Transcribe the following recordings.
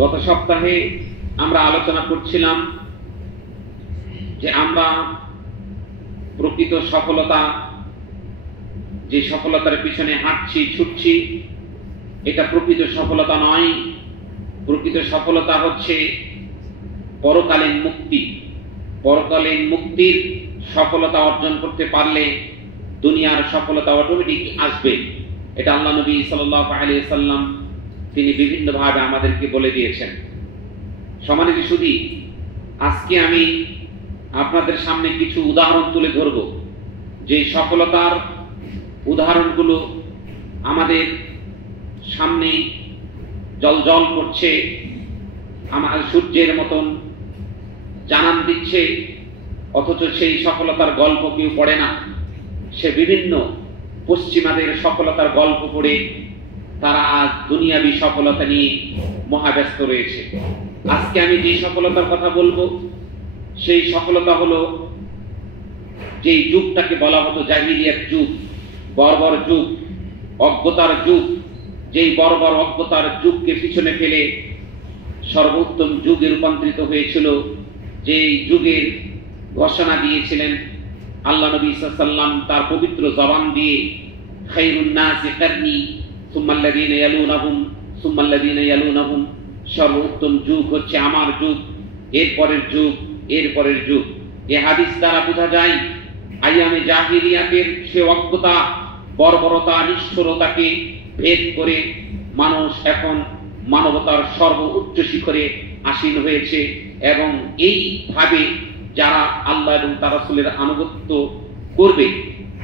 গত সপ্তাহে আমরা আলোচনা করছিলাম যে আমরা প্রকৃত সফলতা, যে সফলতার পিছনে হাঁটছি ছুটছি, এটা প্রকৃত সফলতা নয়। প্রকৃত সফলতা হচ্ছে পরকালীন মুক্তি। পরকালীন মুক্তির সফলতা অর্জন করতে পারলে দুনিয়ার সফলতা অটোমেটিক আসবে। এটা আল্লাহ নবী সাল্লাল্লাহু আলাইহি ওয়াসাল্লাম তিনি বিভিন্নভাবে আমাদেরকে বলে দিয়েছেন। সম্মানিত সুধী, আজকে আমি আপনাদের সামনে কিছু উদাহরণ তুলে ধরব, যে সফলতার উদাহরণগুলো আমাদের সামনে জ্বলজ্বল করছে, আমার সূর্যের মতন জানান দিচ্ছে, অথচ সেই সফলতার গল্প কেউ পড়ে না। সে বিভিন্ন পশ্চিমাদের সফলতার গল্প পড়ে তারা আজ দুনিয়াবী সফলতা নিয়ে মহাব্যস্ত রয়েছে। আজকে আমি যে সফলতার কথা বলবো, সেই সফলতা হলো যেই যুগটাকে বলা হতো জাহিলিয়াত যুগ, বর্বর যুগ, অজ্ঞতার যুগ। যেই বর্বর অজ্ঞতার যুগকে পিছনে ফেলে সর্বোত্তম যুগে রূপান্তরিত হয়েছিল, যেই যুগের ঘোষণা দিয়েছিলেন আল্লাহ নবী সাল্লাল্লাহু আলাইহি ওয়াসাল্লাম তার পবিত্র জবান দিয়ে, খায়রুন নাসি কারনি সুম্মাল্লাযীনা ইয়ালুনাহুম সুম্মাল্লাযীনা ইয়ালুনাহুম, সর্বোত্তম যুগ হচ্ছে আমার যুগ, এরপরের যুগ, এরপরের যুগ। এই হাদিস দ্বারা বোঝা যায় আইয়ামে জাহিলিয়াতের সে অজ্ঞতা, বর্বরতা, নিষ্ঠুরতাকে ভেদ করে মানুষ এখন মানবতার সর্বোচ্চ শিখরে আসীন হয়েছে। এবং এইভাবে যারা আল্লাহ এবং তার রাসূলের আনুগত্য করবে,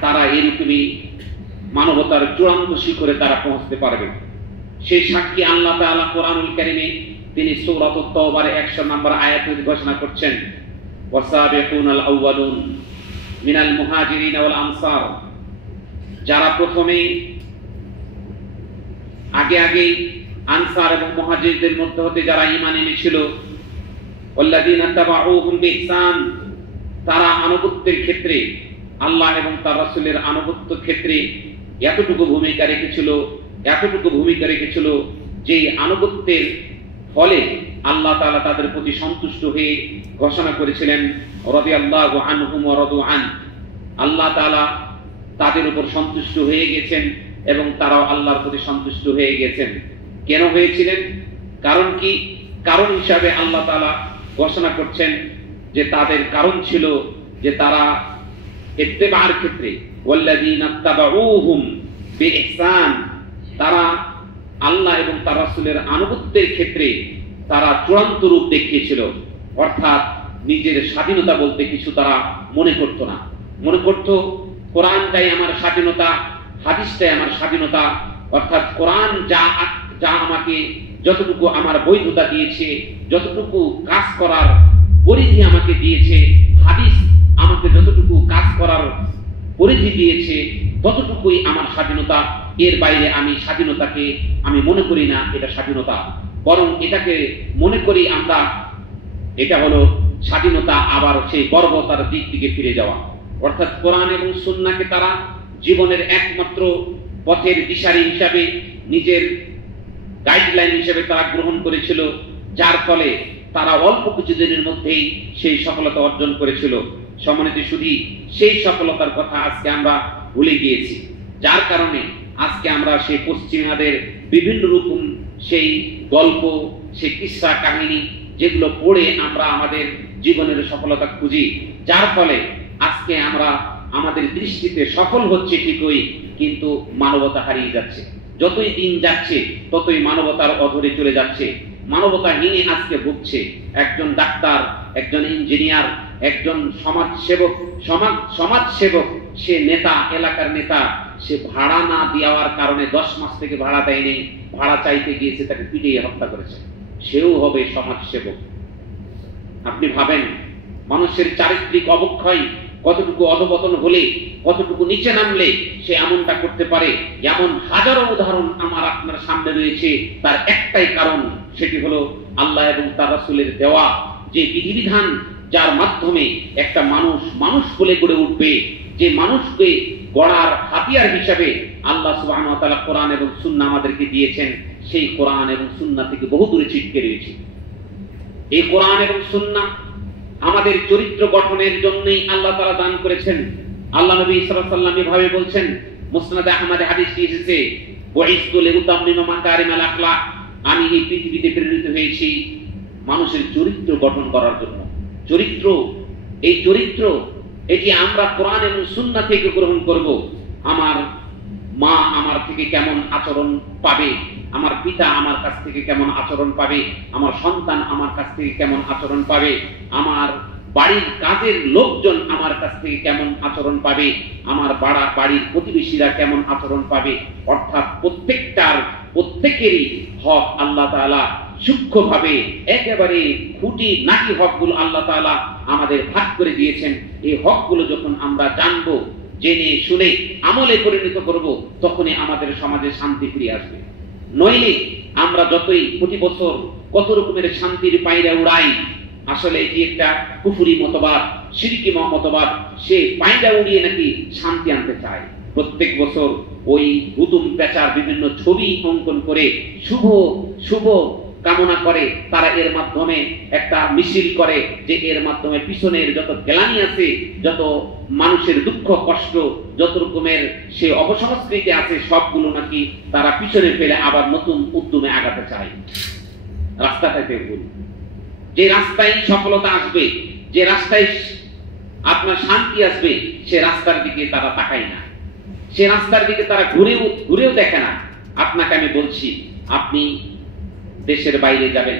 তারা এরকমই মানবতার চূড়ান্ত শিখরে তারা পৌঁছতে পারবে। সেই সাক্ষী আল্লাহ তাআলা কোরআনুল কারীমে তিনি সূরাত তাওবার 100 নম্বর আয়াতে ঘোষণা করছেন, ওয়াসাবিকুনাল আউয়ালুন মিনাল মুহাজিরিন ওয়াল আনসার। যারা প্রথমে আগে আনসার এবং মুহাজিরদের মধ্যে হতে যারা ঈমান এনেছিল, ওয়াল্লাযীনা তাবাউহুম বিইহসান, তারা আনুগত্যের ক্ষেত্রে, আল্লাহ এবং তার রাসূলের আনুগত্য ক্ষেত্রে এতটুকু ভূমিকা রেখেছিল যে আনুগত্যের ফলে আল্লাহ তাআলা তাদের প্রতি সন্তুষ্ট হয়ে ঘোষণা করেছিলেন রাদিয়াল্লাহু আনহুম ওয়া রাদু আন। আল্লাহ তাআলা তাদের উপর সন্তুষ্ট হয়ে গেছেন এবং তারাও আল্লাহর প্রতি সন্তুষ্ট হয়ে গেছেন। কেন হয়েছিলেন? কারণ কি? কারণ হিসাবে আল্লাহ তাআলা ঘোষণা করছেন যে তাদের কারণ ছিল যে তারা ইত্তেবার ক্ষেত্রে, ওয়াল্লাযীনা তাবাউহুম বিইহসান, তারা আল্লাহ এবং তার রাসূলের আনুগত্যের ক্ষেত্রে তারা চূড়ান্ত রূপ দেখিয়েছিল। অর্থাৎ নিজের স্বাধীনতা বলতে কিছু তারা মনে করত না। মনে করত কোরআনটাই আমার স্বাধীনতা, হাদিসটাই আমার স্বাধীনতা। অর্থাৎ কোরআন যা আমাকে যতটুকু আমার বৈধতা দিয়েছে, যতটুকু কাজ করার পরিধি আমাকে দিয়েছে, হাদিস আমাকে যতটুকু কাজ করার পরিধি দিয়েছে, ততটুকুই আমার স্বাধীনতা। এর বাইরে আমি স্বাধীনতাকে আমি মনে করি না এটা স্বাধীনতা, বরং এটাকে মনে করি আমরা এটা হলো স্বাধীনতা, আবার সেই বর্বরতার দিক থেকে ফিরে যাওয়া। অর্থাৎ কোরআন এবং সুন্নাহকে তারা জীবনের একমাত্র পথের দিশারি হিসাবে, নিজের গাইডলাইন হিসেবে তারা গ্রহণ করেছিল, যার ফলে তারা অল্প কিছুদিনের মধ্যেই সেই সফলতা অর্জন করেছিল। সম্মানিত সুধী, সেই সফলতার কথা আজকে আমরা ভুলে গিয়েছি, যার কারণে আজকে আমরা সেই পশ্চিমাদের বিভিন্ন রকম সেই গল্প, সেই কিসসা কাহিনী, যেগুলো পড়ে আমরা আমাদের জীবনের সফলতা খুঁজি, যার ফলে আজকে আমরা আমাদের দৃষ্টিতে সফল হচ্ছে ঠিকই, কিন্তু মানবতা হারিয়ে যাচ্ছে। যতই দিন যাচ্ছে ততই মানবতার অধরে চলে যাচ্ছে। মানবতাহীন আজকে ভুগছে। একজন ডাক্তার, একজন ইঞ্জিনিয়ার, একজন সমাজসেবক, সে নেতা, এলাকার নেতা, সে ভাড়া না দেওয়ার কারণে 10 মাস থেকে ভাড়া দেয়নি, ভাড়া চাইতে গিয়েছে, তাকে পিটিয়ে হত্যা করেছে, সেও হবে সমাজসেবক। আপনি ভাবেন মানুষের চারিত্রিক অবক্ষয় কতটুকু অধপতন হলে, কতটুকু নিচে নামলে সে এমনটা করতে পারে। এমন হাজারো উদাহরণ আমার আপনার সামনে রয়েছে। তার একটাই কারণ, সেটি হলো আল্লাহ এবং তার রাসূলের দেওয়া যে বিধিবিধান, যার মাধ্যমে একটা মানুষ বলে গড়ে উঠবে, যে মানুষকে গড়ার হাতিয়ার হিসাবে আল্লাহ সুবহানাহু ওয়া তাআলা কোরআন এবং সুন্নাহ আমাদেরকে দিয়েছেন, সেই কোরআন এবং সুন্নাহ থেকে বহু দূরে ছিটকে রয়েছে। এই কোরআন এবং সুন্নাহ আমাদের চরিত্র গঠনের জন্যই আল্লাহ তাআলা দান করেছেন। আল্লাহ নবী সাল্লাল্লাহু আলাইহি ওয়াসাল্লাম এভাবে বলছেন, মুসনাদ আহমদে হাদিসটি এসেছে, ওয়াইসতু লিউতাম্মিমা মাকারিমাল আখলাক, আমি এই পৃথিবীতে প্রেরিত হয়েছি মানুষের চরিত্র গঠন করার জন্য। চরিত্র, এই চরিত্র এটি আমরা কোরআন এবং সুন্নাহ থেকে গ্রহণ করব। আমার মা আমার থেকে কেমন আচরণ পাবে, আমার পিতা আমার কাছ থেকে কেমন আচরণ পাবে, আমার সন্তান আমার কাছ থেকে কেমন আচরণ পাবে, আমার বাড়ির কাজের লোকজন আমার কাছ থেকে কেমন আচরণ পাবে, আমার বাড়ির প্রতিবেশীরা কেমন আচরণ পাবে। অর্থাৎ প্রত্যেকেরই হক আল্লাহ তাআলা সূক্ষ্মভাবে একেবারে খুঁটি নাকি হকগুলো আল্লাহ তাআলা আমাদের ভাগ করে দিয়েছেন। এই হকগুলো যখন আমরা জানবো, জেনে শুনে আমলে পরিণত করব, তখনই আমাদের সমাজে শান্তি ফিরে আসবে। নইলে আমরা যতই প্রতি বছর কত রকমের শান্তির পায়রা উড়াই, আসলে এটি একটা কুফরি মতবাদ, শিরকি মতবাদ। সে পায়রা উড়িয়ে নাকি শান্তি আনতে চায়। প্রত্যেক বছর ওই হুতুম পেঁচার বিভিন্ন ছবি অঙ্কন করে শুভ কামনা করে, তারা এর মাধ্যমে একটা মিছিল করে যে এর মাধ্যমে পিছনের যত গ্লানি আছে, যত মানুষের দুঃখ কষ্ট, যত রকমের সে অপসংস্কৃতি আছে, সবগুলো নাকি তারা পিছনে ফেলে আবার নতুন উদ্যমে আগাতে চায়। রাস্তাটাতে ভুল। যে রাস্তায় সফলতা আসবে, যে রাস্তায় আপনার শান্তি আসবে, সে রাস্তার দিকে তারা তাকায় না, সে রাস্তার দিকে তারা ঘুরেও দেখে না। আপনাকে আমি বলছি, আপনি দেশের বাইরে যাবেন,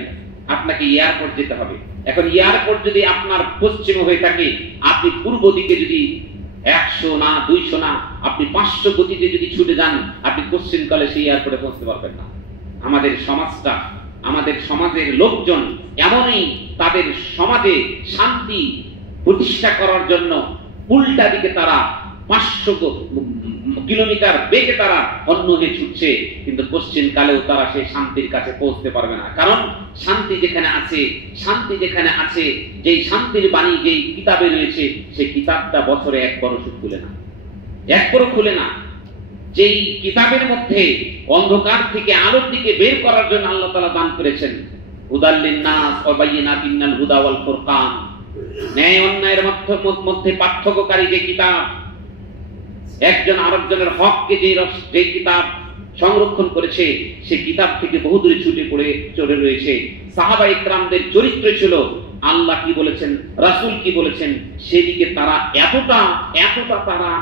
আপনাকে এয়ারপোর্ট যেতে হবে। এখন এয়ারপোর্ট যদি আপনার পশ্চিমে হয়ে থাকে, আপনি পূর্ব দিকে যদি 100 না 200 না, আপনি 500 গতিতে যদি ছুটে যান, আপনি পশ্চিমকালে সেই এয়ারপোর্টে পৌঁছতে পারবেন না। আমাদের সমাজটা, আমাদের সমাজের লোকজন এমনই, তাদের সমাজে শান্তি প্রতিষ্ঠা করার জন্য উল্টা দিকে তারা 500 কিলোমিটার বেগে তারা অন্য হয়ে ছুটছে, কিন্তু পশ্চিম কালেও তারা সেই শান্তির কাছে পৌঁছতে পারবে না। কারণ শান্তি যেখানে আছে, যেই শান্তির বাণী যেই কিতাবে রয়েছে, সেই কিতাবটা বছরে একবারও খুলে না। যেই কিতাবের মধ্যে অন্ধকার থেকে আলোর দিকে বের করার জন্য আল্লাহ তাআলা দান করেছেন, হুদাল লিন-নাস ওয়া বায়িনাতিন মিনাল হুদা ওয়াল ফুরকান, ন্যায় অন্যায়ের মধ্যে পার্থক্যকারী যে কিতাব, একজন আরেকজনের হককে যে কিতাব সংরক্ষণ করেছে, সেই কিতাব থেকে বহু দূরে ছুটে পড়ে চলে রয়েছে। সাহাবায়ে কেরামদের চরিত্র ছিল, আল্লাহ কি বলেছেন, রাসূল কি বলেছেন, সেদিকে তারা এতটা তারা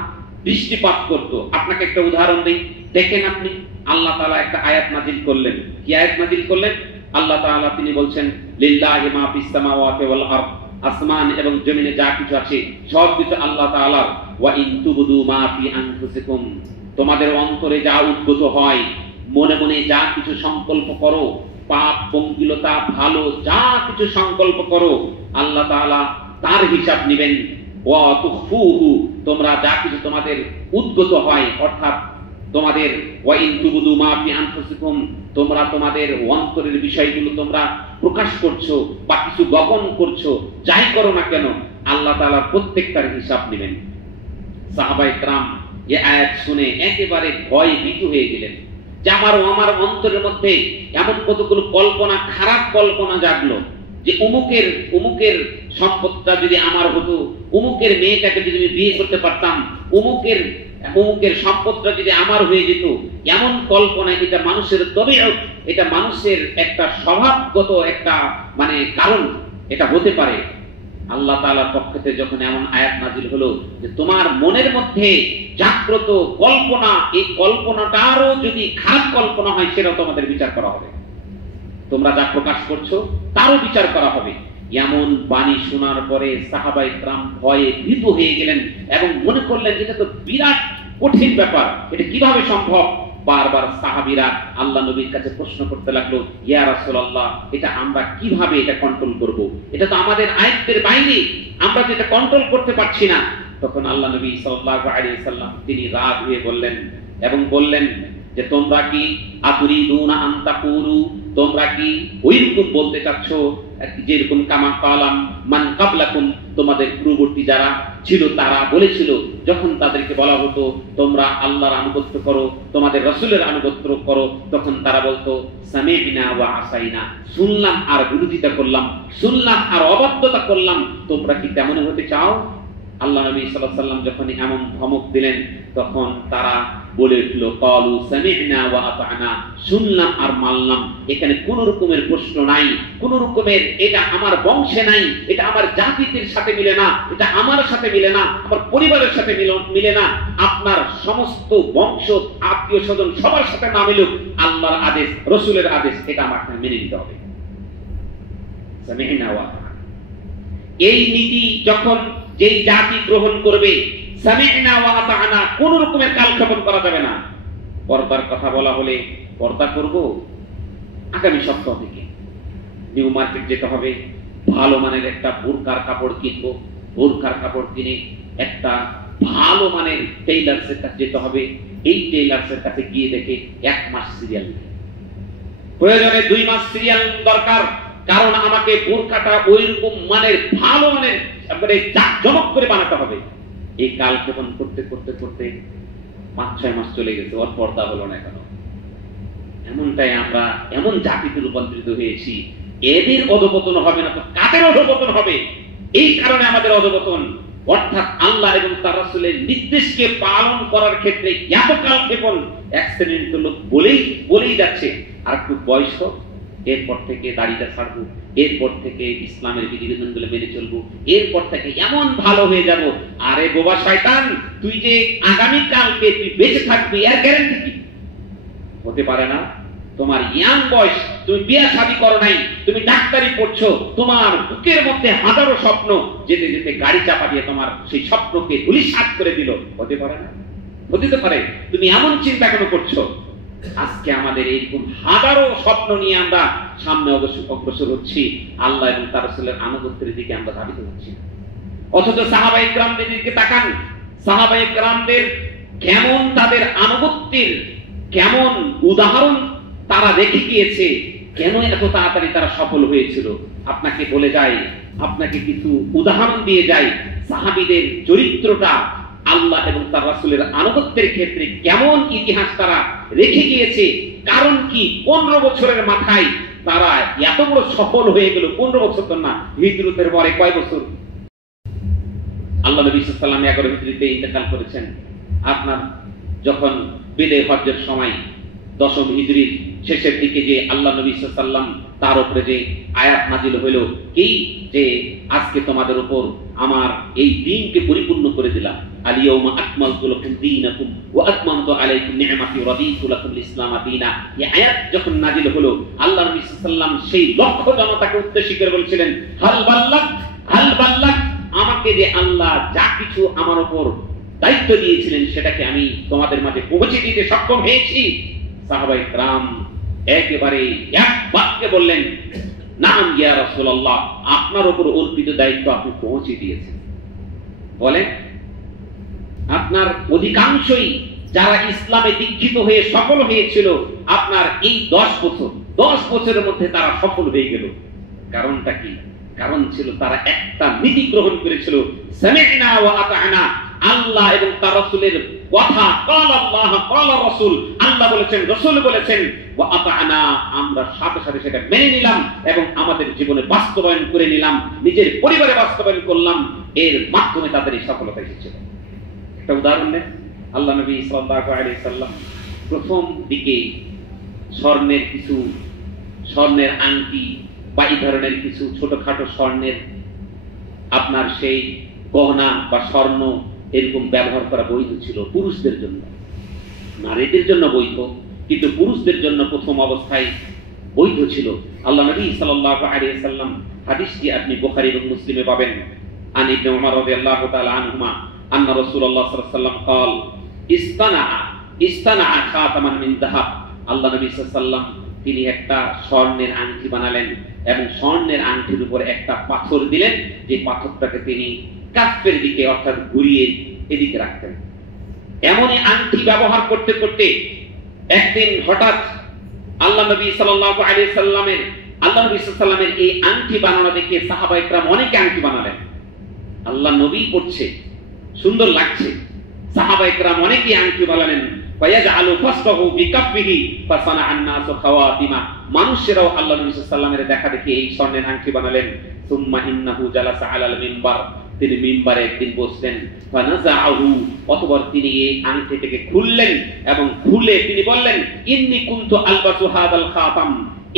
দৃষ্টিপাত করত। আপনাকে একটা উদাহরণ দিই, দেখেন আপনি, আল্লাহ তাআলা একটা আয়াত নাযিল করলেন। কি আয়াত নাযিল করলেন? আল্লাহ তাআলা তিনি বলছেন, লিল্লাহি মা ফিস সামাওয়াতি ওয়াল আরদ, আসমান এবং জমিনে যা কিছু আছে সব কিছু আল্লাহ তাআলার। ওয়া ইন তুবদু মা ফি আনফুসিকুম, তোমাদের অন্তরে যা উদ্গত হয়, মনে মনে যা কিছু সংকল্প করো, পাপ পঙ্কিলতা ভালো যা কিছু সংকল্প করো, আল্লাহ তাআলা তার হিসাব নেবেন। ওয়া তুখফুহু, তোমরা যা কিছু তোমাদের উদ্গত হয়, অর্থাৎ তোমাদের ওয়া ইন তুবদু মা ফি আনফুসিকুম, তোমরা তোমাদের অন্তরের বিষয়গুলো তোমরা প্রকাশ করছো বা কিছু গোপন করছো, যাই করো না কেন, আল্লাহ তাআলা প্রত্যেকটার হিসাব নেবেন। সাহাবায়ে কেরাম এই আয়াত শুনে একেবারে ভয় ভীতু হয়ে গেলেন যে আমার অন্তরের মধ্যে এমন কতগুলো কল্পনা, খারাপ কল্পনা জাগলো যে অমুকের সম্পদটা যদি আমার হতো, অমুকের মেয়েটাকে যদি আমি বিয়ে করতে পারতাম, অমুকের সম্পদটা যদি আমার হয়ে যেত, এমন কল্পনা। এটা মানুষের তবিয়ত, এটা মানুষের একটা স্বভাবগত একটা কারণ, এটা হতে পারে। আল্লাহ তাআলার পক্ষ থেকে যখন এমন আয়াত নাযিল হলো যে তোমার মনের মধ্যে জাগ্রত কল্পনা, এই কল্পনাটারও যদি খারাপ কল্পনা হয়, সেটাও তোমাদের বিচার করা হবে। তোমরা যা প্রকাশ করছো তারও বিচার করা হবে। এমন বাণী শোনার পরে সাহাবায়ে কেরাম ভয়ে ভীত হয়ে গেলেন এবং মনে করলেন এটা তো বিরাট কঠিন ব্যাপার, এটা কিভাবে সম্ভব। বারবার সাহাবীরা আল্লাহ নবীর কাছে প্রশ্ন করতে লাগলো, ইয়া রাসূলুল্লাহ, এটা আমরা কিভাবে এটা কন্ট্রোল করব? এটা তো আমাদের আয়াতের বাইরে, আমরা তো এটা কন্ট্রোল করতে পারছি না। তখন আল্লাহ নবী সাল্লাল্লাহু আলাইহি ওয়াসাল্লাম তিনি রাগ হয়ে বললেন যে তোমরা কি আতুরিদুনা আন তাকুলু, তোমরা কি ওইরকম বলতে চাচ্ছ যেরকম কামা কালাম মান কাবলাকুম, তোমাদের পূর্ববর্তী যারা ছিল তারা বলেছিল, যখন তাদেরকে বলা হতো তোমরা আল্লাহর আনুগত্য করো, তোমাদের রাসূলের আনুগত্য করো, তখন তারা বলতো সামি'না ওয়া আসাইনা, শুনলাম আর বিরোধিতা করলাম, শুনলাম আর অবাধ্যতা করলাম। তোমরা কি তেমন হতে চাও? আল্লাহ নবী সাল্লাল্লাহু আলাইহি ওয়াসাল্লাম যখন এমন ধমক দিলেন, তখন তারা বলে উঠল ক্বালু সামি'না ওয়া আতা'না, শুনলাম আর মানলাম। এখানে কোন রকমের প্রশ্ন নাই, কোন রকমের এটা আমার বংশে নাই, এটা আমার জাতির সাথে মিলে না, এটা আমার সাথে মিলে না, আমার পরিবারের সাথে মিলে না। আপনার সমস্ত বংশ আত্মীয় স্বজন সবার সাথে না মিলুক, আল্লাহর আদেশ রাসূলের আদেশ এটা আমাকে মেনে নিতে হবে। সামি'না ওয়া আতা'না, এই নীতি যখন যেই জাতি গ্রহণ করবে, সামি'না ওয়া আতা'না, কোন রকমের কালক্ষেপণ করা যাবে না। পর্দার কথা বলা হলে পর্দা করব, আগামী সপ্তাহ থেকে নিউ মার্কেট যেতে হবে, ভালো মানের একটা বোরকার কাপড় কিনবো, বোরকার কাপড় কিনে একটা ভালো মানের টেইলার্সের কাছে যেতে হবে। এই টেইলার্সের কাছে গিয়ে দেখে 1 মাস সিরিয়াল, প্রয়োজনে 2 মাস সিরিয়াল দরকার, কারণ আমাকে বোরকাটা ওইরকম মানের ভালো মানের একবারে জাঁকজমক করে বানাতে হবে। এই কালক্ষেপণ করতে করতে করতে 5-6 মাস চলে গেছে, ওর পর্দা হলো না কেন? এমনটাই আমরা এমন জাতিতে রূপান্তরিত হয়েছি। এদের অধঃপতন হবে না তো কাদের অধঃপতন হবে? এই কারণে আমাদের অধঃপতন, অর্থাৎ আল্লাহ এবং তার রাসূলের নির্দেশকে পালন করার ক্ষেত্রে এত কালক্ষেপণ। এক শ্রেণীর লোক বলেই যাচ্ছে আর একটু বয়স হোক, এরপর থেকে দাড়িটা ছাড়বো, এরপর থেকে ইসলামের বিধিবিধানগুলো মেনে চলবো, এরপর থেকে এমন ভালো হয়ে যাব। আরে বোবা শয়তান, তুই যে আগামী কালকে তুই বেঁচে থাকবি এর গ্যারান্টি কি? হতে পারে না। তোমার ইয়াং বয়স, তুমি বিয়ে শাদী করো নাই, তুমি ডাক্তারি পড়ছো, তোমার বুকের মধ্যে হাজারো স্বপ্ন, যেতে যেতে গাড়ি চাপা দিয়ে তোমার সেই স্বপ্নকে ধূলিসাৎ করে দিল। হতে পারে না? হতে পারে। তুমি এমন চিন্তা কেন করছো? আজকে আমাদের এইরকম হাজারো স্বপ্ন নিয়ে আমরা সামনে অগ্রসর হচ্ছি, আল্লাহ এবং তার রাসূলের আনুগত্যের দিকে আমরা ধাবিত হচ্ছি। অথচ সাহাবায়ে কেরামদের দিকে তাকান, সাহাবায়ে কেরামদের কেমন তাদের আনুগত্যের কেমন উদাহরণ তারা রেখে গিয়েছে, কেন এত তাড়াতাড়ি তারা সফল হয়েছিল। আপনাকে বলে যায়, আপনাকে কিছু উদাহরণ দিয়ে যায়, সাহাবীদের চরিত্রটা আল্লাহ এবং তার রাসূলের আনুগত্যের ক্ষেত্রে কেমন ইতিহাস তারা রেখে গিয়েছে। কারণ কি, 15 বছরের মাথায় তারা এত বড় সফল হয়ে গেল। 15 বছর তো না, হিজরতের পরে কয় বছর? আল্লাহ নবী সাল্লাল্লাহু আলাইহি ওয়াসাল্লাম 11 হিজরিতে ইন্তেকাল করেছেন। আপনার যখন বিদায় হজ্জের সময় 10 হিজরির শেষের দিকে যে আল্লাহ নবী সাল্লাল্লাহু আলাইহি ওয়াসাল্লাম তার উপরে যে আয়াত নাজিল হলো, কি যে আজকে তোমাদের উপর আমার এই দ্বীনকে পরিপূর্ণ করে দিলাম, আল-ইয়াওমা আকমালতু লাকুম দীনাকুম ওয়া আতমামতু আলাইকুম নি'মাতি ওয়া রাদিতু লাকুম ইসলাম দীনা। এই আয়াত যখন নাজিল হলো, আল্লাহ নবী সাল্লাল্লাহু আলাইহি ওয়াসাল্লাম সেই লক্ষ জনতাকে উদ্দেশ্য করে বলছিলেন, হাল বাল্লাগ, আমাকে যে আল্লাহ যা কিছু আমার উপর দায়িত্ব দিয়েছিলেন সেটাকে আমি তোমাদের মাঝে পৌঁছে দিতে সক্ষম হয়েছি। সাহাবায়ে কেরাম একেবারে এক বাক্যে বললেন, নাম ইয়া রাসূলুল্লাহ, আপনার উপর অর্পিত দায়িত্ব আপনি পৌঁছে দিয়েছেন। বলেন, আপনার অধিকাংশই যারা ইসলামে দীক্ষিত হয়ে সফল হয়েছিল, আপনার এই 10 বছরের মধ্যে তারা সফল হয়ে গেল। কারণটা কি? কারণ ছিল তারা একটা নীতি গ্রহণ করেছিল, সামি'না ওয়া আতা'না। আল্লাহ এবং তার রাসূলের কথা, ক্বালা আল্লাহ ক্বালা রাসূল, আল্লাহ বলেছেন, রাসূল বলেছেন, ওয়া আতা'না, আমরা সাথে সাথে সেটা মেনে নিলাম এবং আমাদের জীবনে বাস্তবায়ন করে নিলাম, নিজের পরিবারে বাস্তবায়ন করলাম। এর মাধ্যমে তাদের এই সফলতা এসেছিল। একটা উদাহরণ নেন, আল্লাহ নবী সাল্লাল্লাহু আলাইহি সাল্লাম প্রথম দিকে স্বর্ণের আংটি বা এই ধরনের কিছু ছোটখাটো স্বর্ণের আপনার সেই গহনা বা স্বর্ণ এরকম ব্যবহার করা বৈধ ছিল পুরুষদের জন্য, নারীদের জন্য বৈধ, কিন্তু পুরুষদের জন্য প্রথম অবস্থায় বৈধ ছিল। আল্লাহ নবী সাল্লাল্লাহু আলাইহি সাল্লাম, হাদিসটি আপনি বুখারী এবং মুসলিমে পাবেন, আন ইবনে উমর রাদিয়াল্লাহু তাআলা আনহুমা আন্না রাসূলুল্লাহ সাল্লাল্লাহু আলাইহি ওয়াসাল্লাম قال ইস্তানা খাতামান মিন যাহাব। আল্লাহ নবী সাল্লাল্লাহু আলাইহি ওয়াসাল্লাম তিনি একটা স্বর্ণের আংটি বানালেন এবং স্বর্ণের আংটির উপর একটা পাথর দিলেন, যে পাথরটাকে তিনি কাফের দিকে অর্থাৎ ঘুরিয়ে এদিকে রাখতেন। এমনই আংটি ব্যবহার করতে করতে একদিন হঠাৎ আল্লাহ নবী সাল্লাল্লাহু আলাইহি সাল্লামের এই আংটি বানানো দেখে সাহাবায়ে কেরাম অনেকে আংটি বানালেন। আল্লাহ নবী পড়ছে, সুন্দর লাগছে। সাহাবায়ে কেরাম অনেকেই আংটি বানালেন, ফায়াজআলু ফাসফাহু বিকাফিহি ফাসানা আন-নাসু খাওয়াতিমা, মানুষেরাও আল্লাহ নবী সাল্লাল্লাহু আলাইহি ওয়াসাল্লামের দেখা দেখি এই স্বর্ণের আংটি বানালেন। সুম্মা ইন্নাহু জালাসা আলাল মিম্বার, তিনি মিম্বারে একদিন বসলেন, ফানাযাআহু, অতঃপর তিনি এই আংটিটাকে খুললেন এবং খুলে তিনি বললেন, ইন্নী কুনতু আলবাসু হাদাল খাতাম,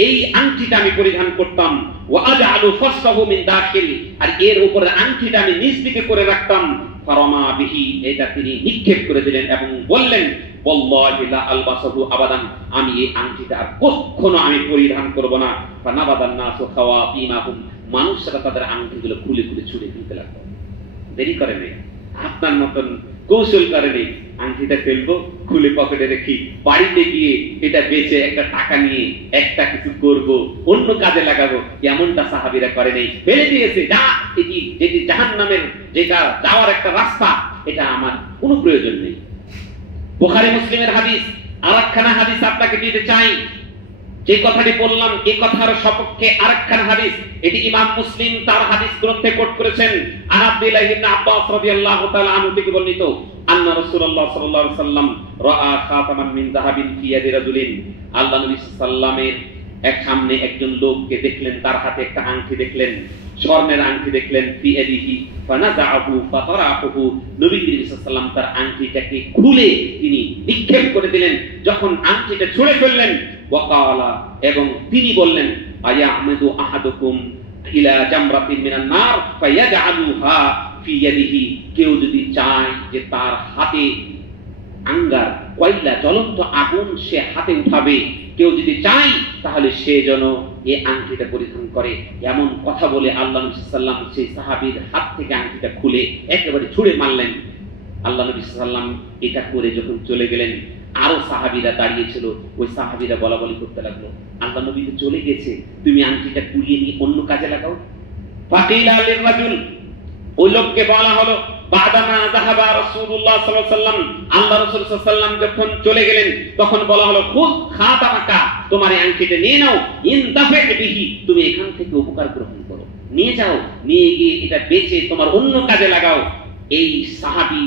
এই আংটিটা আমি পরিধান করতাম, ওয়া আজআলু ফাসফাহু মিন দাখিল, আর এর উপরে আংটিটা আমি নিচ দিকে করে রাখতাম, ফারামা বিহি, এটা তিনি নিক্ষেপ করে দিলেন এবং বললেন, ওয়াল্লাহি লা আলবাসহু আবাদান, আমি এই আংটিটা আর কখনো আমি পরিধান করব না। ফানাবাদান নাসু খাওয়াতিমাহুম, মানুষরা তাদের আংটিগুলো খুলে খুলে ছুঁড়ে ফেলতে লাগলো। দেরি করে নেই, আপনার মতন কৌশল করে নেই, আংটিটা ফেলবো, খুলে পকেটে রেখি, বাড়িতে গিয়ে এটা বেচে একটা টাকা নিয়ে একটা কিছু করব, অন্য কাজে লাগাবো, এমনটা সাহাবীরা করে নেই, ফেলে দিয়েছে। যা, এটি যেটি জাহান্নামের যেটা যাওয়ার একটা রাস্তা, এটা আমার কোনো প্রয়োজন নেই। বুখারী মুসলিমের হাদিস, আরেকখানা হাদিস আপনাকে দিতে চাই। যে কথাটি বললাম এই কথার সপক্ষে আরেকখানা হাদিস, এটি ইমাম মুসলিম তার হাদিস গ্রন্থে কোট করেছেন। আব্দুল্লাহ ইবনে আব্বাস রাদিয়াল্লাহু তাআলা আনহু থেকে বর্ণিত, আন্না রাসূলুল্লাহ সাল্লাল্লাহু আলাইহি ওয়াসাল্লাম রাআ খাতামান মিন যাহাবিন ফি ইয়াদি রাজুলিন, আল্লাহ নবী সাল্লামের এক সামনে একজন লোককে দেখলেন, তার হাতে একটা আংটি দেখলেন, স্বর্ণের আংটি দেখলেন, ফি ইয়াদিহি ফানাযাআহু ফাতারাহু, নবী সাল্লাল্লাহু তার আংটিটাকে খুলে তিনি নিক্ষেপ করে দিলেন। যখন আংটিটা ছুঁড়ে ফেললেন, ওয়াকালা, এবং তিনি বললেন, আয়াহমেদু আহাদুকুম ইলা জামরাতিন মিনান নার ফায়াজআলুহা ফি ইয়াদিহি, কেউ যদি চায় যে তার হাতে আঙ্গার, কয়লা, জ্বলন্ত আগুন সে হাতে উঠাবে, কেউ যদি চায় তাহলে সে যেন এই আংটিটা পরিধান করে। এমন কথা বলে আল্লাহ নবী সাল্লাল্লাহু আলাইহি ওয়াসাল্লাম সেই সাহাবীর হাত থেকে আংটিটা খুলে একেবারে ছুঁড়ে মারলেন। আল্লাহ নবী সাল্লাল্লাহু আলাইহি ওয়াসাল্লাম এটা করে যখন চলে গেলেন, আরো সাহাবীরা দাঁড়িয়ে ছিল, ওই সাহাবীরা বলাবলি করতে লাগলো, আল্লাহ নবী তো চলে গেছে, তুমি আংটিটা কুড়িয়ে নিয়ে অন্য কাজে লাগাও। ফাকিলা লির রাজুল, ওই লোককে বলা হলো, বাদামা যাহাবা রাসূলুল্লাহ সাল্লাল্লাহু আলাইহি ওয়াসাল্লাম, আল্লাহ রাসূল সাল্লাল্লাহু আলাইহি ওয়াসাল্লাম যখন চলে গেলেন, তখন বলা হলো, খুদ খাতামাকা, তোমার এই আংটিটা নিয়ে নাও, ইনতাফি বিহি, তুমি এখান থেকে উপকার গ্রহণ করো, নিয়ে যাও, নিয়ে গিয়ে এটা বেচে তোমার অন্য কাজে লাগাও। এই সাহাবী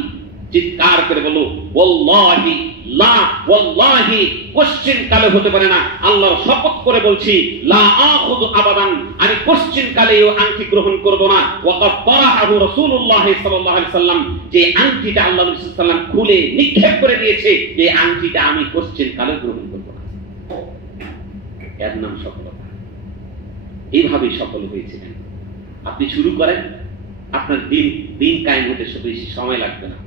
চিৎকার করে বলল, ওয়াল্লাহি লা, ওয়াল্লাহি, কোশ্চেন কালে হতে পারে না, আল্লাহর শপথ করে বলছি, লা আখুযু আবাদান, আমি কোশ্চেন কালেও আংটি গ্রহণ করব না। ওয়াকাদ তারাহু রাসূলুল্লাহ সাল্লাল্লাহু আলাইহি ওয়াসাল্লাম, যে আংটিটা আল্লাহ নবী সাল্লাল্লাহু আলাইহি ওয়াসাল্লাম খুলে নিক্ষেপ করে দিয়েছে, এই আংটিটা আমি কোশ্চেন কালে গ্রহণ করব না। এর নাম সফলতা। এইভাবেই সফল হয়েছিলেন। আপনি শুরু করেন, আপনার দিন কায়েম হতে বেশি সময় লাগবে না।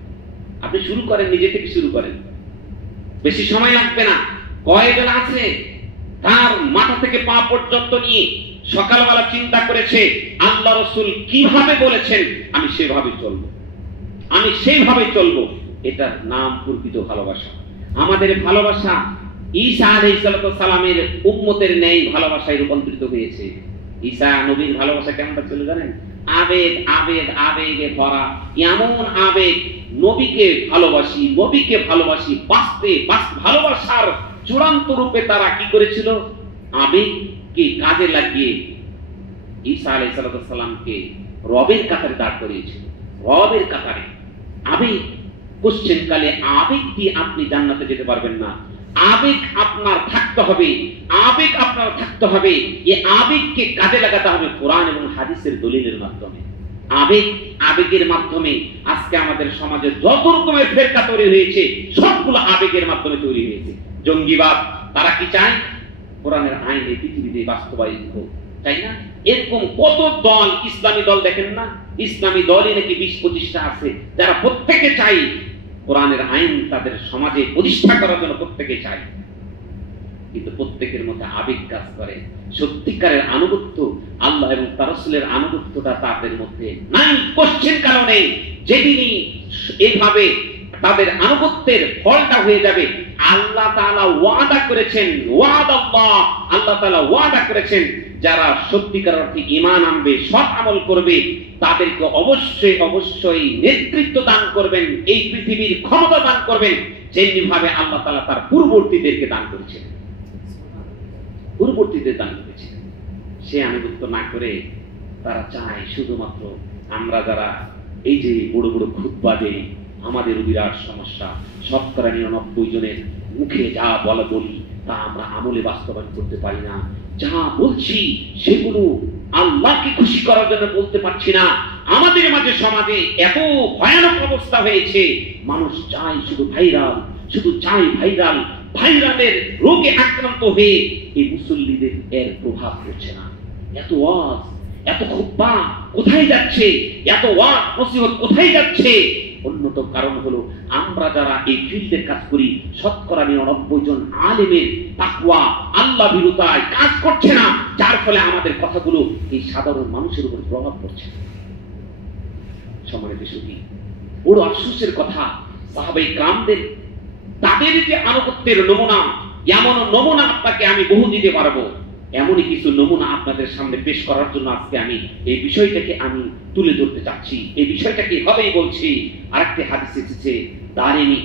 আপনি শুরু করেন, নিজে থেকে শুরু করেন, বেশি সময় লাগবে না। কয়েকজন আছে তার মাথা থেকে পা পর্যন্ত নিয়ে সকালবেলা চিন্তা করেছে, আল্লাহ রাসূল কিভাবে বলেছেন আমি সেভাবে চলবো, আমি সেইভাবে চলবো। এটার নাম প্রকৃত ভালোবাসা। আমাদের ভালোবাসা ঈসা আলাইহিস সালামের উম্মতের ন্যায় ভালোবাসায় রূপান্তরিত হয়েছে। ঈসা নবীর ভালোবাসা কেমনটা ছিল জানেন? আবেগ, আবেগ, আবেগে ভরা, এমন আবেগ, নবীকে ভালোবাসি, নবীকে ভালোবাসি, বাঁচতে ভালোবাসার চূড়ান্ত রূপে তারা কি করেছিল? আবেগকে কাজে লাগিয়ে ঈসা আলাইহিস সালামকে রবের কাতারে দাঁড় করিয়েছিল। রবের কাতারে আবেগ, কোশ্চেন কালে আবেগ দিয়ে আপনি জান্নাতে যেতে পারবেন না। আবেগ আপনার থাকতে হবে, আবেগ আপনার থাকতে হবে। এই আবেগকে কাজে লাগাতে হবে কোরআন এবং হাদিসের দলিলের মাধ্যমে। আবেগের মাধ্যমে আজকে আমাদের সমাজে যত রকমের ফেরকা তৈরি হয়েছে, সবগুলো আবেগের মাধ্যমে তৈরি হয়েছে। জঙ্গিবাদ, তারা কি চায়? কোরআনের আইনে পৃথিবীতে বাস্তবায়িত হোক, তাই না? এরকম কত দল, ইসলামী দল দেখেন না, ইসলামী দলই নাকি 20-25টা আছে, যারা প্রত্যেকে চাই কোরআনের আইন তাদের সমাজে প্রতিষ্ঠা করার জন্য, প্রত্যেকে চাই, কিন্তু প্রত্যেকের মধ্যে আবেগ কাজ করে। সত্যিকারের আনুগত্য, আল্লাহ এবং তার রাসূলের আনুগত্যটা তাদের মধ্যে নাই, কোশ্চেন কারণে। যেদিনই এইভাবে তাদের আনুগত্যের ফলটা হয়ে যাবে, আল্লাহ তাআলা ওয়াদা করেছেন, আল্লাহ তাআলা ওয়াদা করেছেন, যারা সত্যিকার অর্থে ঈমান আনবে, সৎ আমল করবে, তাদেরকে অবশ্যই অবশ্যই নেতৃত্ব দান করবেন, এই পৃথিবীর ক্ষমতা দান করবেন, যেমনি ভাবে আল্লাহ তাআলা তার পূর্ববর্তীদেরকে দান করেছেন, পূর্ববর্তীদের দান করেছেন। সে আনুগত্য না করে তারা চায় শুধুমাত্র আমরা যারা এই যে বড় বড় খুতবা দেই, আমাদের বিরাট সমস্যা। 99% জনের মুখে যা বলি তা আমরা আমলে বাস্তবায়ন করতে পারি না। যা বলছি সেগুলো আল্লাহকে খুশি করার জন্য বলতে পারছি না। আমাদের মাঝে সমাজে এত ভয়ানক অবস্থা হয়েছে, মানুষ চায় শুধু ভাইরাল, শুধু চায় ভাইরাল। ভাইরালের রোগে আক্রান্ত হয়ে এই মুসল্লিদের এর প্রভাব পড়ছে না। এত ওয়াজ, এত খুতবা কোথায় যাচ্ছে? এত ওয়াজ নসিহত কোথায় যাচ্ছে? অন্যতম কারণ হলো আমরা যারা এই ফিল্ডে কাজ করি, 99% জন আলেমের তাকওয়া, আল্লাহ ভীরুতায় কাজ করছে না, যার ফলে আমাদের কথাগুলো এই সাধারণ মানুষের উপর প্রভাব পড়ছে। সম্মানিত সুধী, বড় আফসোসের কথা, সাহাবায়ে কেরামদের তাদের যে আনুগত্যের নমুনা, এমন নমুনা আপনাকে আমি বহু দিতে পারবো। এমনই কিছু নমুনা আপনাদের সামনে পেশ করার জন্য আজকে আমি এই বিষয়টাকে আমি তুলে ধরতে চাচ্ছি। এই বিষয়টাকে এভাবেই বলছি। আরেকটি হাদিস এসেছে,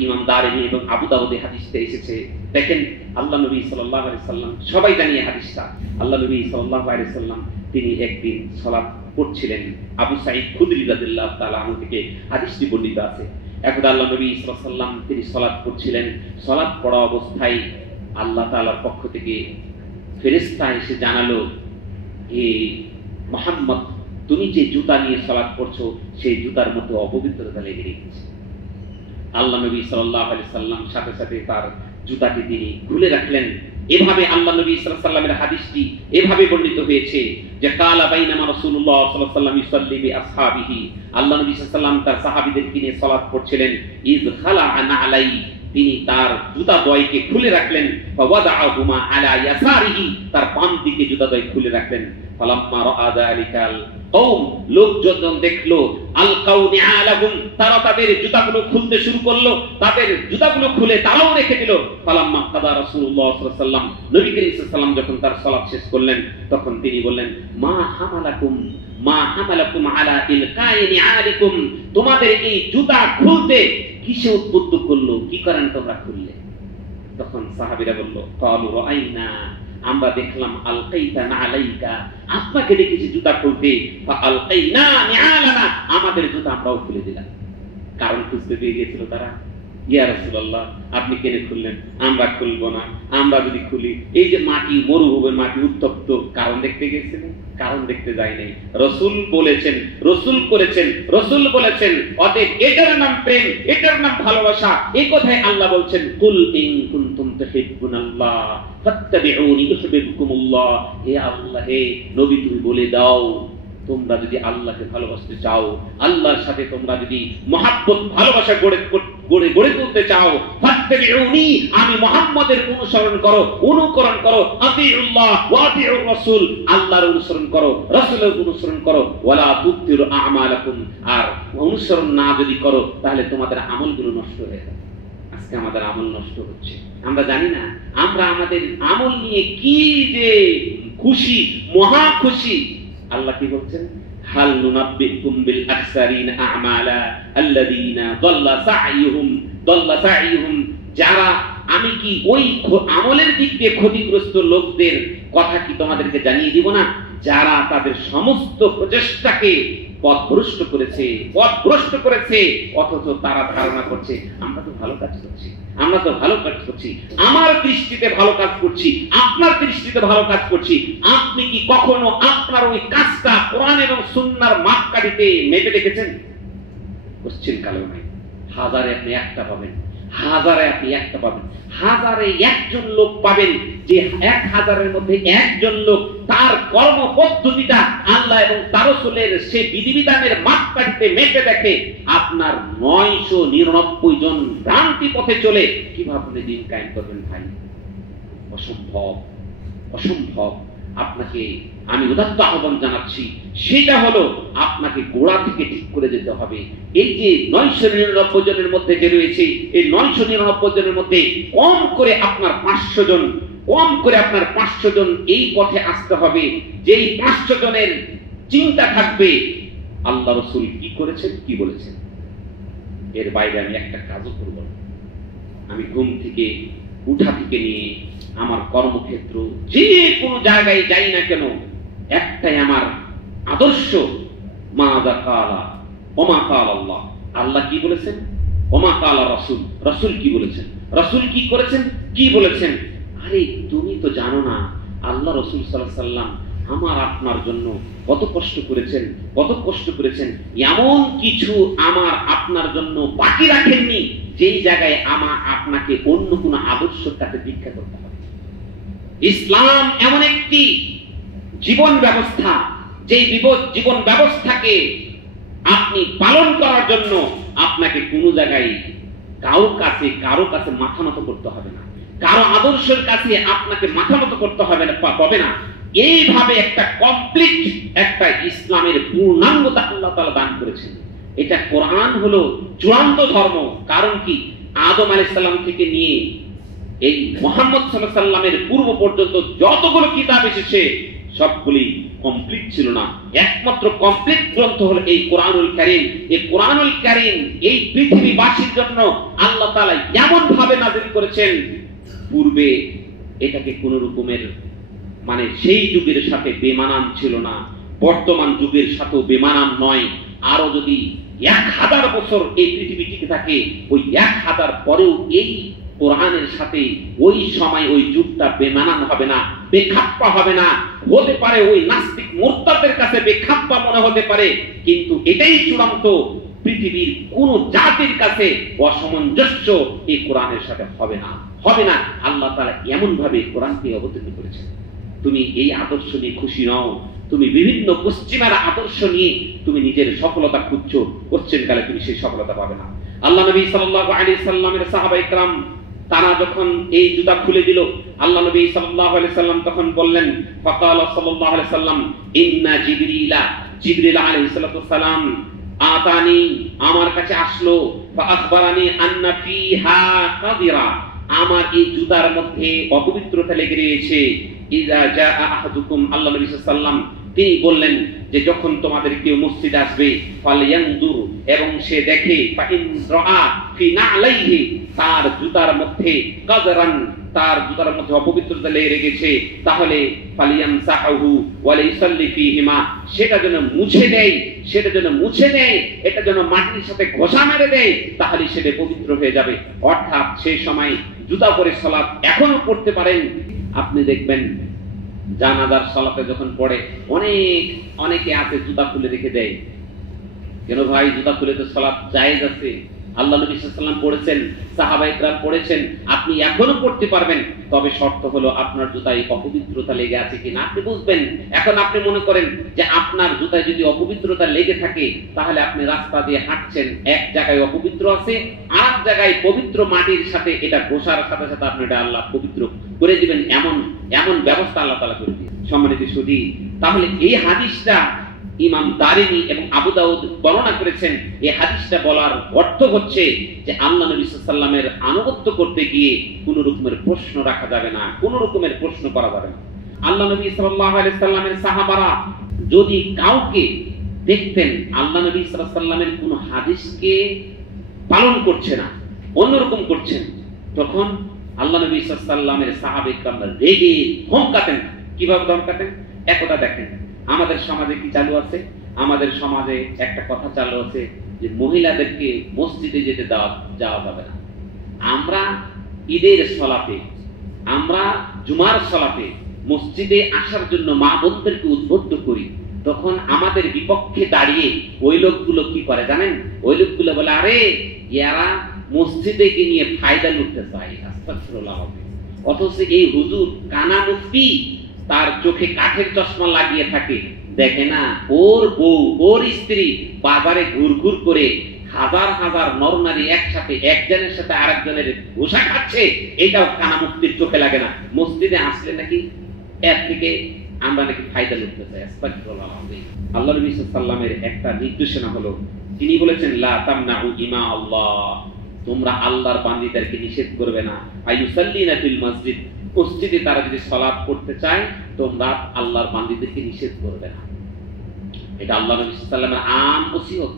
ইমাম দারিমি এবং আবু দাউদে হাদিসটা এসেছে। দেখেন, আল্লাহ নবী সাল্লাল্লাহু আলাইহি সাল্লাম, সবাই জানে হাদিসটা। আল্লাহ নবী সাল্লাল্লাহু আলাইহি সাল্লাম তিনি একদিন সালাত পড়ছিলেন। আবু সাঈদ খুদরি রাদিয়াল্লাহু তাআলা আনহু থেকে হাদিসটি বর্ণিত আছে। একদা আল্লাহ নবী সাল্লাল্লাহু আলাইহি সাল্লাম তিনি সালাত পড়ছিলেন। সালাত পড়া অবস্থায় আল্লাহ তাআলার পক্ষ থেকে ফেরেশতা এসে জানালো, হে মুহাম্মদ, তুমি যে জুতা নিয়ে সালাত পড়ছো সেই জুতার মধ্যে অপবিত্রতা লেগে গেছে। আল্লাহ নবী সাল্লাল্লাহু আলাইহি সাল্লাম সাথে সাথে তার জুতাটি তিনি খুলে রাখলেন। এভাবে আল্লাহ নবী সাল্লাল্লাহু আলাইহি সাল্লামের হাদিসটি এভাবে বর্ণিত হয়েছে যে কালা বাইনামা রাসূলুল্লাহ সাল্লাল্লাহু আলাইহি সাল্লাম ইউসাল্লি বিআসহাবিহি, আল্লাহ নবী সাল্লাল্লাহু আলাইহি সাল্লাম তার সাহাবীদেরকে নিয়ে সালাত পড়ছিলেন। ইয খালা'না আলাই, তিনি তার জুতা দ্বয়কে খুলে রাখলেন। ফাওয়াদাহুমা আলা ইয়াসারিহি, তার বাম দিকে জুতা দ্বয় খুলে রাখলেন। ফালাম্মা রাআ যালিকাল কওম, লোকজন দেখলো, আলকাউ নিআলাহুম, তারা তাদের জুতাগুলো খুলতে শুরু করলো। তাদের জুতাগুলো খুলে তারাও রেখে দিল। ফালাম্মা কাদা রাসূলুল্লাহ সাল্লাল্লাহু আলাইহি ওয়াসাল্লাম, নবী করিম সাল্লাল্লাহু আলাইহি ওয়াসাল্লাম যখন তার সালাত শেষ করলেন, তখন তিনি বললেন, মা হামালাকুম আলা ইলকাই নিআলিকুম, তোমাদের এই জুতা খুলতে কিসে উদ্বুদ্ধ করলো? কি কারণে তোমরা খুললে? তখন সাহাবীরা বলল, ক্বালু রাআইনা, আমরা দেখলাম, আলকাইতা নাআলাইকা, আপনাকে দেখেছি জুতা খুলতে, ফা আলকাইনা নিআলানা, আমাদের জুতা আমরাও খুলে দিলাম। কারণ খুঁজতে পেয়ে গিয়েছিল তারা। ইয়া রাসূলুল্লাহ, আপনি কেন খুললেন? আমরা খুলবো না। আমরা যদি খুলি, এই যে মাটি, মরুভূমির মাটি উত্তপ্ত, কারণ দেখতে গেছিলেন? কারণ দেখতে যায় নাই। রাসূল বলেছেন, রাসূল করেছেন, রাসূল বলেছেন, অতএব এটার নাম প্রেম, এটার নাম ভালোবাসা। এই কথাই আল্লাহ বলছেন, কুল ইন কুনতুম তুহিব্বুনাল্লাহ ফাত্তাবিউনি ইউহিব্বুকুমুল্লাহ। হে আল্লাহ, হে নবী, তুমি বলে দাও, তোমরা যদি আল্লাহকে ভালোবাসতে চাও, আল্লাহর সাথে তোমরা যদি মহাব্বত ভালোবাসা গড়ে তুলতে চাও, ফাত্তাবিউনি, আমি মুহাম্মদের অনুসরণ করো, অনুকরণ করো। আতিউল্লাহ ওয়া আতিউর রাসূল, আল্লাহর অনুসরণ করো, রাসূলের অনুসরণ করো। ওয়ালা তুতিরু আমালাকুম, আর অনুসরণ না যদি করো তাহলে তোমাদের আমলগুলো নষ্ট হয়ে যাবে। আজকে আমাদের আমল নষ্ট হচ্ছে, আমরা জানি না। আমরা আমাদের আমল নিয়ে কি যে খুশি, মহা খুশি। আল্লাহ কি বলছেন? হাল নুনাব্বিকুম বিল আকসারিন আমালা আল্লাযীনা দাল্লা সাইয়ুহুম, যারা, আমি কি ওই আমলের দিক দিয়ে ক্ষতিগ্রস্ত লোকদের কথা কি তোমাদেরকে জানিয়ে দিব না, যারা তাদের সমস্ত প্রচেষ্টাকে পথভ্রষ্ট করেছে, অথচ তারা ধারণা করছে আমরা তো ভালো কাজ করছি, আমরা তো ভালো কাজ করছি, আমার দৃষ্টিতে ভালো কাজ করছি, আপনার দৃষ্টিতে ভালো কাজ করছি। আপনি কি কখনো আপনার ওই কাজটা কোরআন এবং সুন্নাহর মাপকাঠিতে মেপে দেখেছেন? কোশ্চেন কালেও নাই। হাজারে আপনি একটা পাবেন, হাজারে আপনি একটা পাবেন, হাজারে একজন লোক পাবেন যে 1000-এর মধ্যে একজন লোক তার কর্ম পদ্ধতিটা আল্লাহ এবং তার রাসূলের সেই বিধিবিধানের মাপকাঠিতে মেপে দেখে। আপনার 999 জন ভ্রান্তি পথে চলে কিভাবে আপনি দিন কায়েম করবেন? ভাই, অসম্ভব, অসম্ভব। আপনাকে আমি উদাত্ত আহ্বান জানাচ্ছি, সেটা হলো আপনাকে গোড়া থেকে ঠিক করে যেতে হবে। এই যে 999 জনের মধ্যে যে রয়েছে, এই 999 জনের মধ্যে কম করে আপনার 500 জন, কম করে আপনার 500 জন এই পথে আসতে হবে, যেই 500 জনের চিন্তা থাকবে আল্লাহ রাসূল কি করেছেন, কি বলেছেন। এর বাইরে আমি একটা কাজও করব না। আমি ঘুম থেকে উঠা থেকে নিয়ে আমার কর্মক্ষেত্র যে কোনো জায়গায় যাই না কেন, একটাই আমার আদর্শ, মাযা কালা ওমা কাল আল্লাহ, আল্লাহ কি বলেছেন, ওমা কাল রাসূল, রাসূল কি বলেছেন, রাসূল কি করেছেন, কি বলেছেন। আরে তুমি তো জানো না আল্লাহ রাসূল সাল্লাল্লাহু আলাইহি ওয়াসাল্লাম আমার আপনার জন্য কত কষ্ট করেছেন, কত কষ্ট করেছেন। এমন কিছু আমার আপনার জন্য বাকি রাখেননি যেই জায়গায় আমার আপনাকে অন্য কোনো আদর্শের কাছে ভিক্ষা করতে হবে। ইসলাম এমন একটি জীবন ব্যবস্থা, যেই জীবন ব্যবস্থাকে আপনি পালন করার জন্য আপনাকে কোনো জায়গায় কারো কাছে মাথা নত করতে হবে না, কারো আদর্শের কাছে আপনাকে মাথা নত করতে হবে না। এইভাবে একটা কমপ্লিট একটা ইসলামের পূর্ণাঙ্গতা আল্লাহ তাআলা দান করেছেন। এটা কোরআন হলো চূড়ান্ত ধর্ম। কারণ কি, আদম আলাইহিস সালাম থেকে নিয়ে এই মুহাম্মদ সাল্লাল্লাহু আলাইহি সাল্লামের পূর্ব পর্যন্ত যতগুলো কিতাব এসেছে সবগুলি কমপ্লিট ছিল না। একমাত্র কমপ্লিট গ্রন্থ হলো এই কোরআনুল কারীম। এই কোরআনুল কারীম এই পৃথিবীবাসীর জন্য আল্লাহ তাআলা এমন ভাবে নাযিল করেছেন, পূর্বে এটাকে কোন রকমের মানে সেই যুগের সাথে বেমানান ছিল না, বর্তমান যুগের সাথেও বেমানান নয়। আরো যদি 1000 বছর এই পৃথিবী টিকে থাকে, ওই 1000 পরেও এই কোরআনের সাথে ওই সময় ওই যুগটা বেমানান হবে না, বেখাপ্পা হবে না। হতে পারে ওই নাস্তিক মুরতাদের কাছে বেখাপ্পা মনে হতে পারে, কিন্তু এটাই চূড়ান্ত, পৃথিবীর কোন জাতির কাছে অসামঞ্জস্য এই কোরআনের সাথে হবে না, হবে না। আল্লাহ তাআলা এমন ভাবে কোরআনকে অবতীর্ণ করেছেন। তুমি এই আদর্শ নিয়ে খুশি নও, তুমি বিভিন্ন পশ্চিমার আদর্শ নিয়ে তুমি নিজের সফলতা খুঁজছো, কোশ্চেন কালে তুমি সেই সফলতা পাবে না। আল্লাহ নবী সাল্লাল্লাহু আলাইহি সাল্লামের সাহাবায়ে কেরাম তারা যখন এই জুতা খুলে দিল, আল্লাহ নবী সাল্লাল্লাহু আলাইহি সাল্লাম তখন বললেন, ফাকালা সাল্লাল্লাহু আলাইহি সাল্লাম ইন্না জিবরিল আলাইহিস সালাম আতানি, আমার কাছে আসলো, ফা আখবারানি আন্না ফিহা কাদিরা, আমার এই জুতার মধ্যে অপবিত্রতা লেগে রয়েছে। ইযা জা আহাদুকুম, আল্লাহ নবী সাল্লাল্লাহু আলাইহি সাল্লাম তিনি বললেন যে যখন তোমাদের কেউ মসজিদে আসবে, ফালয়ানজুর, এবং সে দেখে, ফাইন রাআ ফি নাআলাইহি, তার জুতার মধ্যে কাদরান, তার জুতার মধ্যে অপবিত্রতা লেগে গেছে, তাহলে ফালিয়ামসাহু ওয়া লিসাল্লি ফীহিমা, সেটা যেন মুছে দেয়, সেটা যেন মুছে দেয়, এটা যেন মাটির সাথে ঘষা মেরে দেয়, তাহলে সেটা পবিত্র হয়ে যাবে। অর্থাৎ সেই সময় জুতা পরে সালাত এখনো পড়তে পারেন। আপনি দেখবেন জানাজার সালাতে যখন পড়ে অনেকে আছে জুতা খুলে রেখে দেয়। কেন ভাই, জুতা খুলে তো সালাত জায়েজ আছে, আল্লাহ নবী সাল্লাল্লাহু আলাইহি ওয়াসাল্লাম পড়েছেন, সাহাবায়ে কেরাম পড়েছেন, আপনি এখনো পড়তে পারবেন। তবে শর্ত হলো আপনার জুতায় অপবিত্রতা লেগে আছে কিনা আপনি বুঝবেন। এখন আপনি মনে করেন যে আপনার জুতায় যদি অপবিত্রতা লেগে থাকে, তাহলে আপনি রাস্তা দিয়ে হাঁটছেন, এক জায়গায় অপবিত্র আছে, আর এক জায়গায় পবিত্র মাটির সাথে এটা ঘষার সাথে সাথে আপনি এটা আল্লাহ পবিত্র করে দিবেন, এমন ব্যবস্থা আল্লাহ তাআলা করে দিয়েছেন। সম্মানিত সুধী, তাহলে এই হাদিসটা ইমাম দারিমি এবং আবু দাউদ বর্ণনা করেছেন। এই হাদিসটা বলার অর্থ হচ্ছে যে আল্লাহ নবী সাল্লাল্লাহু আলাইহি ওয়াসাল্লামের আনুগত্য করতে গিয়ে কোনো রকমের প্রশ্ন রাখা যাবে না, কোনো রকমের প্রশ্ন করা যাবে না। আল্লাহ নবী সাল্লাল্লাহু আলাইহি ওয়াসাল্লামের সাহাবারা যদি কাউকে দেখতেন আল্লাহ নবী সাল্লাল্লাহু আলাইহি ওয়াসাল্লামের কোনো হাদিসকে পালন করছে না, অন্যরকম করছেন, তখন আল্লাহ নবী সাল্লাল্লাহু আলাইহি ওয়াসাল্লামের সাহাবায়ে কেরামরা রেগে ধমকাতেন। কিভাবে ধমকাতেন? একদা দেখেন আমাদের সমাজে কি চালু আছে, আমাদের সমাজে একটা কথা চালু আছে যে মহিলাদেরকে মসজিদে যেতে যাওয়া যাবে না। আমরা ঈদের সালাতে, আমরা জুমার সালাতে মসজিদে আসার জন্য মা বোনদেরকে উদ্বুদ্ধ করি, তখন আমাদের বিপক্ষে দাঁড়িয়ে ওই লোকগুলো কি করে জানেন? ওই লোকগুলো বলে, আরে ইয়ারা মসজিদে কি নিয়ে ফায়দা লুটতে চায়, আস্তাগফিরুল্লাহ। অথচ এই হুজুর কানা মুফতি তার চোখে কাঠের চশমা লাগিয়ে থাকে, দেখে না ওর বউ, ওর স্ত্রী বাজারে ঘুরঘুর করে হাজার হাজার নরনারী একসাথে একজনের সাথে আরেকজনের ঘুষা খাচ্ছে, এটাও কানা মুফতির চোখে লাগে না। মসজিদে আসলে নাকি এর থেকে আমরা নাকি ফায়দা লুটতে চাই। আস্তাগফিরুল্লাহ। আল্লাহ নবী সাল্লাল্লাহু আলাইহি ওয়াসাল্লামের একটা নির্দেশনা হলো, তিনি বলেছেন, লা তামনাউ ইমা আল্লাহ, তোমরা আল্লাহর বান্দীদেরকে নিষেধ করবে না, আইয়ুসাল্লিনা ফিল মসজিদ, মসজিদে তারা যদি সালাত করতে চায় তোমরা আল্লাহর বান্দীদেরকে নিষেধ করবে না। এটা আল্লাহ নবী সাল্লাল্লাহু আলাইহি ওয়াসাল্লামের আম ওসিয়ত।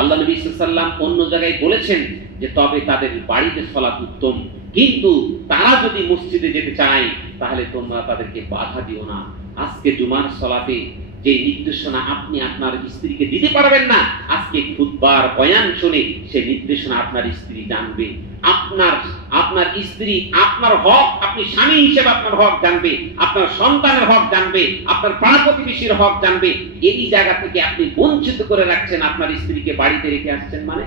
আল্লাহ নবী সাল্লাল্লাহু আলাইহি ওয়াসাল্লাম অন্য জায়গায় বলেছেন যে তবে তাদের বাড়িতে সালাত উত্তম, কিন্তু তারা যদি মসজিদে যেতে চায় তাহলে তোমরা তাদেরকে বাধা দিও না। আজকে জুমার সালাতে যে নির্দেশনা আপনি আপনার স্ত্রীকে দিতে পারবেন না, আজকে খুতবার বয়ান শুনে সে নির্দেশনা আপনার স্ত্রী জানবে। আপনার স্ত্রী আপনার হক, আপনি স্বামী হিসেবে আপনার হক জানবে, আপনার সন্তানের হক জানবে, আপনার পাড়া প্রতিবেশীর হক জানবে। এই জায়গা থেকে আপনি বঞ্চিত করে রাখছেন আপনার স্ত্রীকে, বাড়িতে রেখে আসছেন। মানে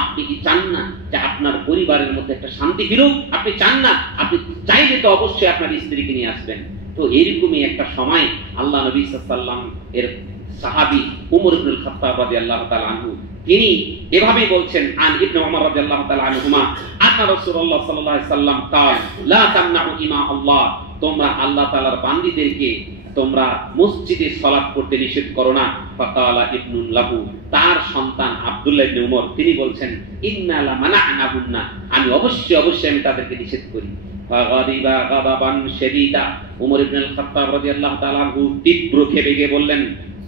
আপনি কি চান না যে আপনার পরিবারের মধ্যে একটা শান্তি ফিরুক? আপনি চান না? আপনি চাইলে তো অবশ্যই আপনার স্ত্রীকে নিয়ে আসবেন। তো এরকমই একটা সময় আল্লাহ নবী সাল্লাল্লাহু আলাইহি ওয়াসাল্লাম এর সাহাবী উমর ইবনুল খাত্তাব রাদিয়াল্লাহু তাআলা আনহু তিনি এভাবে বলছেন, আন ইবনে উমর রাদিয়াল্লাহু তাআলা আনহুমা আন্না রাসূলুল্লাহ সাল্লাল্লাহু আলাইহি ওয়াসাল্লাম قال لا تمنعوا ইমা আল্লাহ, তোমরা আল্লাহ তাআলার বান্দীদেরকে তোমরা মসজিদে সালাত করতে নিষেধ করো না। ফাকালা ইবনুন লাহু, তার সন্তান আব্দুল্লাহ ইবনে উমর তিনি বলছেন, ইন্না লা মানা'নাহুন্না, আমি অবশ্যই আমি তাদেরকে নিষেধ করি। ফাগাদিবা গাদাবান শাদীদা, উমর ইবনুল খাত্তাব রাদিয়াল্লাহু তাআলা আনহু তীব্র ক্ষেপে গিয়ে বললেন,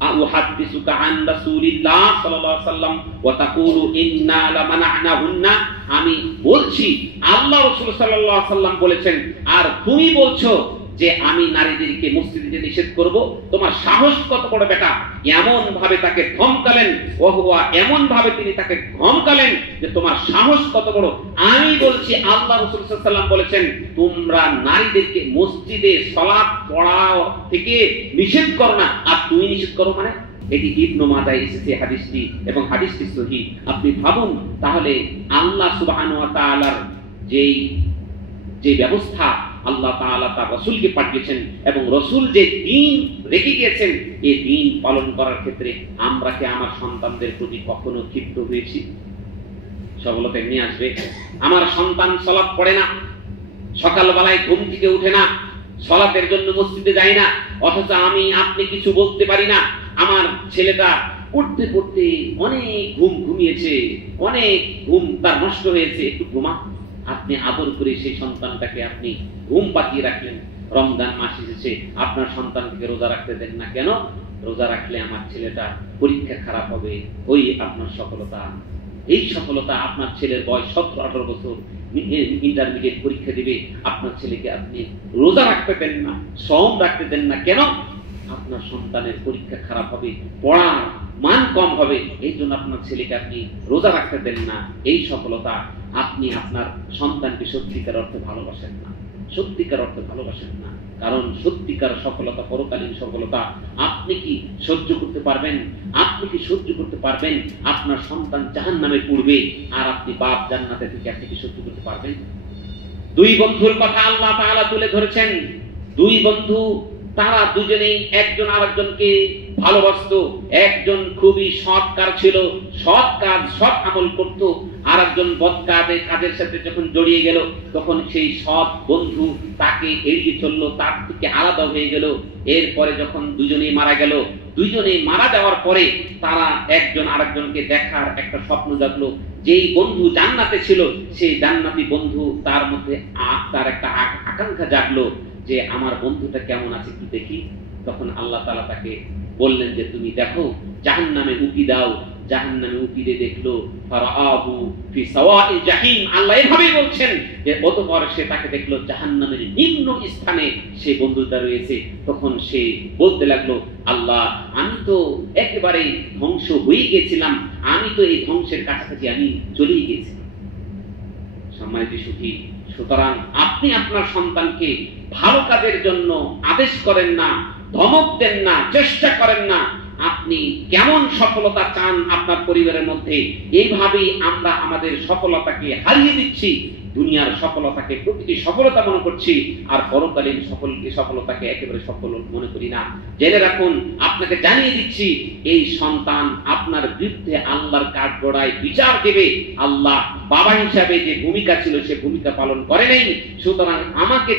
আউহাদ্দিসুকা আন রাসূলিল্লাহ সাল্লাল্লাহু আলাইহি ওয়াসাল্লাম ওয়া তাকুলু ইন্না লা মানা'নাহুন্না, আমি বলছি আল্লাহ রাসূল সাল্লাল্লাহু আলাইহি ওয়াসাল্লাম বলেছেন, আর তুমি বলছো যে আমি নারীদেরকে মসজিদে নিষেধ করব। তোমার সাহস কত বড় বেটা! এমন ভাবে তাকে ধমকালেন, ওহুয়া এমন ভাবে তিনি তাকে ধমকালেন যে তোমার সাহস কত বড়! আমি বলছি আল্লাহ রাসূল সাল্লাল্লাহু আলাইহি ওয়াসাল্লাম বলেছেন তোমরা নারীদেরকে মসজিদে সালাত পড়া থেকে নিষেধ করো না, আর তুমি নিষেধ করো। মানে এটি ইবনে মাজায় এসেছে হাদিসটি, এবং হাদিসটি সহিহ। আপনি ভাবুন তাহলে আল্লাহ সুবহানাহু ওয়া তাআলার যে ব্যবস্থা আল্লাহ তাআলা তার রাসূলকে পাঠিয়েছেন এবং রাসূল যে দ্বীন রেখে গিয়েছেন, এই দ্বীন পালন করার ক্ষেত্রে আমরা কি আমার সন্তানদের প্রতি কখনো ক্ষিপ্ত হয়েছি? সফলতা এমনি আসবে। আমার সন্তান সালাত পড়ে না, সকালবেলায় ঘুম থেকে উঠে না, সালাতের জন্য মসজিদে যায় না, অথচ আপনি কিছু বলতে পারি না। আমার ছেলেটা পড়তে পড়তে অনেক ঘুমিয়েছে, অনেক ঘুম তার নষ্ট হয়েছে, একটু ঘুমা। আপনি আদর করে সেই সন্তানটাকে আপনি ঘুম পাকিয়ে রাখলেন। রমজান মাস এসেছে, আপনার সন্তানকে রোজা রাখতে দেন না কেন? রোজা রাখলে আমার ছেলেটা পরীক্ষা খারাপ হবে, ওই আপনার সফলতা। এই সফলতা আপনার ছেলের বয়স 17-18 বছর, ইন্টারমিডিয়েট পরীক্ষা দিবে, আপনার ছেলেকে আপনি রোজা রাখতে দেন না, সওম রাখতে দেন না কেন? আপনার সন্তানের পরীক্ষা খারাপ হবে, পড়ার মান কম হবে, এই জন্য আপনার ছেলেকে আপনি রোজা রাখতে দেন না। এই সফলতা। আপনি আপনার সন্তানকে সত্যিকার অর্থে ভালোবাসেন না, সত্যিকার অর্থে ভালোবাসেন না। কারণ সত্যিকার সফলতা, পরকালীন সফলতা আপনি কি সহ্য করতে পারবেন? আপনি কি সহ্য করতে পারবেন আপনার সন্তান জাহান্নামে পড়বে আর আপনি বাপ জান্নাতে থেকে? আপনি কি সহ্য করতে পারবেন? দুই বন্ধুর কথা আল্লাহ তাআলা তুলে ধরেছেন। দুই বন্ধু, তারা দুজনেই একজন আরেকজনকে ভালোবাসতো। একজন খুবই সৎ কাজ ছিল, সৎ আমল করত, আর একজন বদ কাজের সাথে যখন জড়িয়ে গেল তখন সেই সৎ বন্ধু তাকে এড়িয়ে চললো, তার থেকে আলাদা হয়ে গেল। এরপরে যখন দুজনেই মারা গেল, দুজনেই মারা যাওয়ার পরে তারা একজন আরেকজনকে দেখার একটা স্বপ্ন জাগলো। যেই বন্ধু জান্নাতে ছিল সেই জান্নাতি বন্ধু তার মধ্যে তার একটা আকাঙ্ক্ষা জাগলো যে আমার বন্ধুটা কেমন আছে একটু দেখি। তখন আল্লাহ তাআলা তাকে বললেন যে তুমি দেখো, জাহান্নামে উকি দাও। জাহান্নামে উকি দিয়ে দেখলো, ফারাআহু ফি সাওয়াইল জাহিম। আল্লাহ এভাবেই বলছেন যে অতঃপর সে তাকে দেখলো জাহান্নামের নিম্ন স্থানে সে বন্ধুটা রয়েছে। তখন সে বলতে লাগলো, আল্লাহ আমি তো একেবারে ধ্বংস হয়ে গেছিলাম, আমি তো এই ধ্বংসের কাছাকাছি আমি চলেই গেছিলাম। সম্মানিত সুধী, সুতরাং আপনি আপনার সন্তানকে ভালো কাজের জন্য আদেশ করেন না, ধমক দেন না, চেষ্টা করেন না। আপনি কেমন সফলতা চান আপনার পরিবারের মধ্যে? এইভাবেই আমরা আমাদের সফলতাকে হারিয়ে দিচ্ছি। দুনিয়ার সফলতাকে প্রতিটি সফলতা মনে করছি, আর পরকালীন সফলতাকে একেবারে সফল মনে করি না। জেনে রাখুন, আপনাকে জানিয়ে দিচ্ছি, এই সন্তান আপনার বিরুদ্ধে আল্লাহর কাঠগড়ায় বিচার দেবে। আল্লাহ বাবা হিসাবে যে ভূমিকা ছিল সে ভূমিকা পালন করে নাই। সুতরাং আমাকে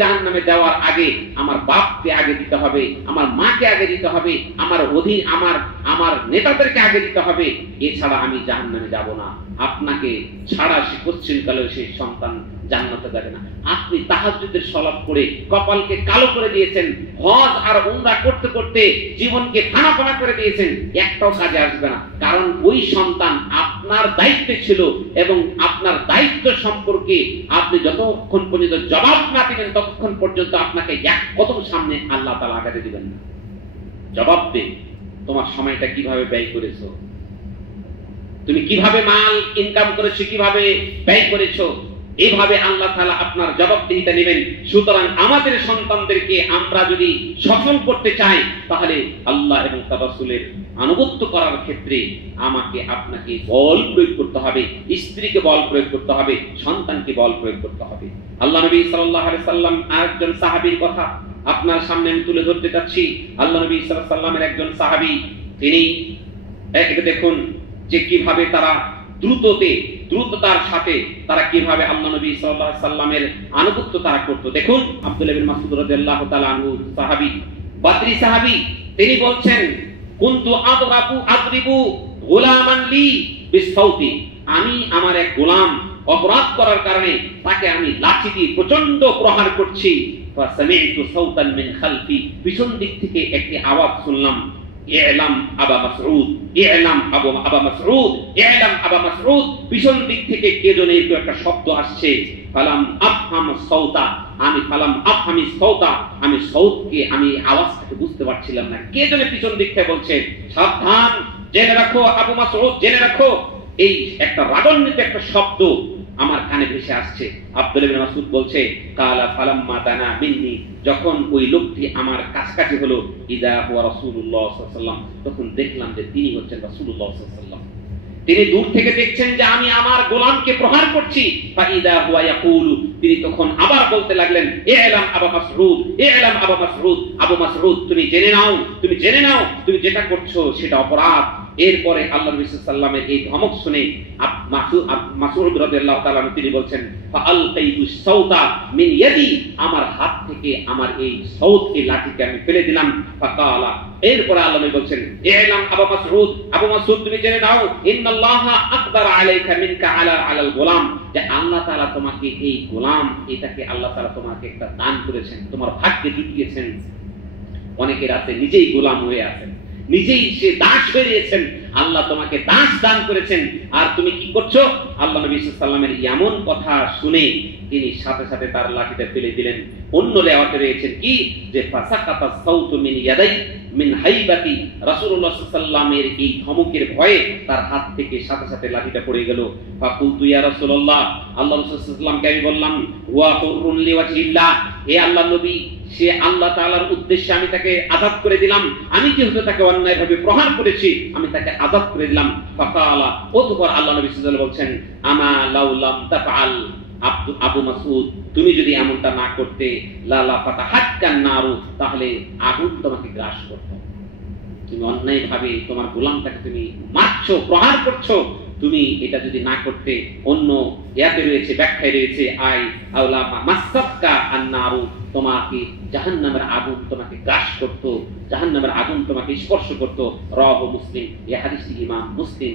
জাহান্নামে দেওয়ার আগে আমার বাপকে আগে দিতে হবে, আমার মাকে আগে দিতে হবে, আমার নেতাদেরকে আগে দিতে হবে। এছাড়া আমি জাহান্নামে যাব না। আপনাকে ছাড়া সে পশ্চিমকালেও সেই সন্তান জান্নাতে যাবে না। আপনি তাহাজ্জুদের সালাত করে কপালকে কালো করে দিয়েছেন, হজ আর উমরা করতে করতে জীবনকে ফানা করে দিয়েছেন, একটাও কাজে আসবে না। কারণ ওই সন্তান আপনার দায়িত্বে ছিল এবং আপনার দায়িত্ব সম্পর্কে আপনি যতক্ষণ পর্যন্ত জবাব না দিবেন ততক্ষণ পর্যন্ত আপনাকে এক কদম সামনে আল্লাহ তাআলা আগাতে দিবেন না। জবাব দে, তোমার সময়টা কিভাবে ব্যয় করেছো, তুমি কিভাবে মাল ইনকাম করেছো, কিভাবে ব্যয় করেছো, এইভাবে আল্লাহ তাআলা আপনার জবাবদিহিতা নেবেন। সুতরাং আমাদের সন্তানদেরকে আমরা যদি সফল করতে চাই তাহলে আল্লাহ এবং তার রাসূলের আনুগত্য করার ক্ষেত্রে আমাকে আপনাকে বল প্রয়োগ করতে হবে, স্ত্রীকে বল প্রয়োগ করতে হবে, সন্তানকে বল প্রয়োগ করতে হবে। আল্লাহ নবী সাল্লাল্লাহু আলাইহি সাল্লাম আরেকজন সাহাবীর কথা আপনার সামনে আমি তুলে ধরতে চাচ্ছি। আল্লাহ নবী সাল্লাল্লাহু আলাইহি সাল্লামের একজন সাহাবী, তিনি দেখুন যে কিভাবে তারা দ্রুততার সাথে তারা কিভাবে আল্লাহ নবী সাল্লাল্লাহু আলাইহি সাল্লামের আনুগত্য তারা করত। দেখুন আব্দুল্লাহ ইবনে মাসউদ রাদিয়াল্লাহু তাআলা আনহু সাহাবী, বদরি সাহাবী, তিনি বলছেন কুনতু আদরিবু গোলামান লি বিসাউতি, আমি আমার এক গোলাম অপরাধ করার কারণে তাকে আমি লাঠি দিয়ে প্রচন্ড প্রহার করছি। ফাসামি'তু সাউতান মিন খালফি, পিছন দিক থেকে একটি আওয়াজ শুনলাম, ই'লাম আবা মাসউদ, ই'লাম আবা মাসউদ, ই'লাম আবা মাসউদ। পিছন দিক থেকে কে যেন একটা শব্দ আসছে। ফালাম আফহাম সাউতা, আমি সাউতকে আমি আওয়াজটাকে বুঝতে পারছিলাম না। কে যেন পিছন দিক থেকে বলছে, সাবধান, জেনে রাখো আবু মাসউদ, জেনে রাখো। এই একটা রাগান্বিত একটা শব্দ আমার কানে ভেসে আসছে। আব্দুল্লাহ ইবনে মাসউদ বলছে, কালা ফালাম্মা দানা মিন্নি, যখন ওই লোকটি আমার কাছাকাছি হলো, ইদা হুয়া রাসূলুল্লাহ সাল্লাল্লাহু আলাইহি ওয়াসাল্লাম, তখন দেখলাম যে তিনি হচ্ছেন রাসূলুল্লাহ সাল্লাল্লাহু আলাইহি ওয়াসাল্লাম। তিনি দূর থেকে দেখছেন যে আমি আমার গোলামকে প্রহার করছি। ফাইদা হুয়া ইয়াকুলু, তিনি তখন আবার বলতে লাগলেন, ই'লাম আবা মাসউদ, ই'লাম আবা মাসউদ, আবু মাসউদ তুমি জেনে নাও, তুমি যেটা করছো সেটা অপরাধ। এরপরে আল্লাহ নবী সাল্লাল্লাহু আলাইহি ওয়াসাল্লামের এই ধমক শুনে মাসউদ রাদিয়াল্লাহু তাআলা তিনি বলছেন, ফাআলকাইতু সাউতা মিন ইয়াদি, আমার হাত থেকে আমার এই সাউতকে লাঠিকে আমি ফেলে দিলাম। ফাকালা, এরপরে আল্লাহ নবী বলছেন, ই'লাম আবু মাসউদ তুমি জেনে নাও, ইন্নাল্লাহা আকদারা আলাইকা মিনকা আলাল গোলাম, যে আল্লাহ তাআলা তোমাকে এই গোলাম, এটাকে আল্লাহ তাআলা তোমাকে একটা দান করেছেন, তোমার ভাগ্যে জুটিয়েছেন। অনেকের আছে নিজেই গোলাম হয়ে আছেন, নিজেই সে দাস হয়ে গিয়েছেন, আল্লাহ তোমাকে দাস দান করেছেন, আর তুমি কি করছো? আল্লাহ নবী সাল্লাল্লাহু আলাইহি ওয়াসাল্লামের এমন কথা শুনে তিনি সাথে সাথে তার লাঠিটা ফেলে দিলেন। অন্য লেওয়াতে রয়েছে কি, যে ফাসাকাতা সাউতু মিন ইয়াদাই মিন হাইবাতি, রাসূলুল্লাহ সাল্লাল্লাহু আলাইহি ওয়াসাল্লামের এই ধমকের ভয়ে তার হাত থেকে সাথে সাথে লাঠিটা পড়ে গেল। ফাকুলতু ইয়া রাসূলুল্লাহ, আল্লাহ রাসূল সাল্লাল্লাহু আলাইহি ওয়াসাল্লামকে আমি বললাম, হুয়া হুররুন লিওয়াজহিল্লাহ, হে আল্লাহ নবী, সে আল্লাহ তাআলার উদ্দেশ্যে আমি তাকে আযাদ করে দিলাম, আমি যেহেতু তাকে অন্যায়ভাবে প্রহার করেছি আমি তাকে আযাদ করে দিলাম। ফাকালা, অতঃপর আল্লাহ নবী সাল্লাল্লাহু আলাইহি ওয়াসাল্লাম বলছেন, আমা লাউলাম তাফআল, আবু মাসউদ তুমি যদি এমনটা না করতে, লালা ফাতাহাক্কান নারু, তাহলে আগুন তোমাকে গ্রাস করত। তুমি অন্যায়ভাবে তোমার গোলামটাকে তুমি মারছো, প্রহার করছো, তুমি এটা যদি না করতে, অন্য ইয়াতে রয়েছে, ব্যাখ্যায় রয়েছে, আই আওলা মাসাক্কা আন-নারু, তোমাকে জাহান্নামের আগুন তোমাকে গ্রাস করত, জাহান্নামের আগুন তোমাকে স্পর্শ করত। রাওয়াহু মুসলিম, এই হাদিসটি ইমাম মুসলিম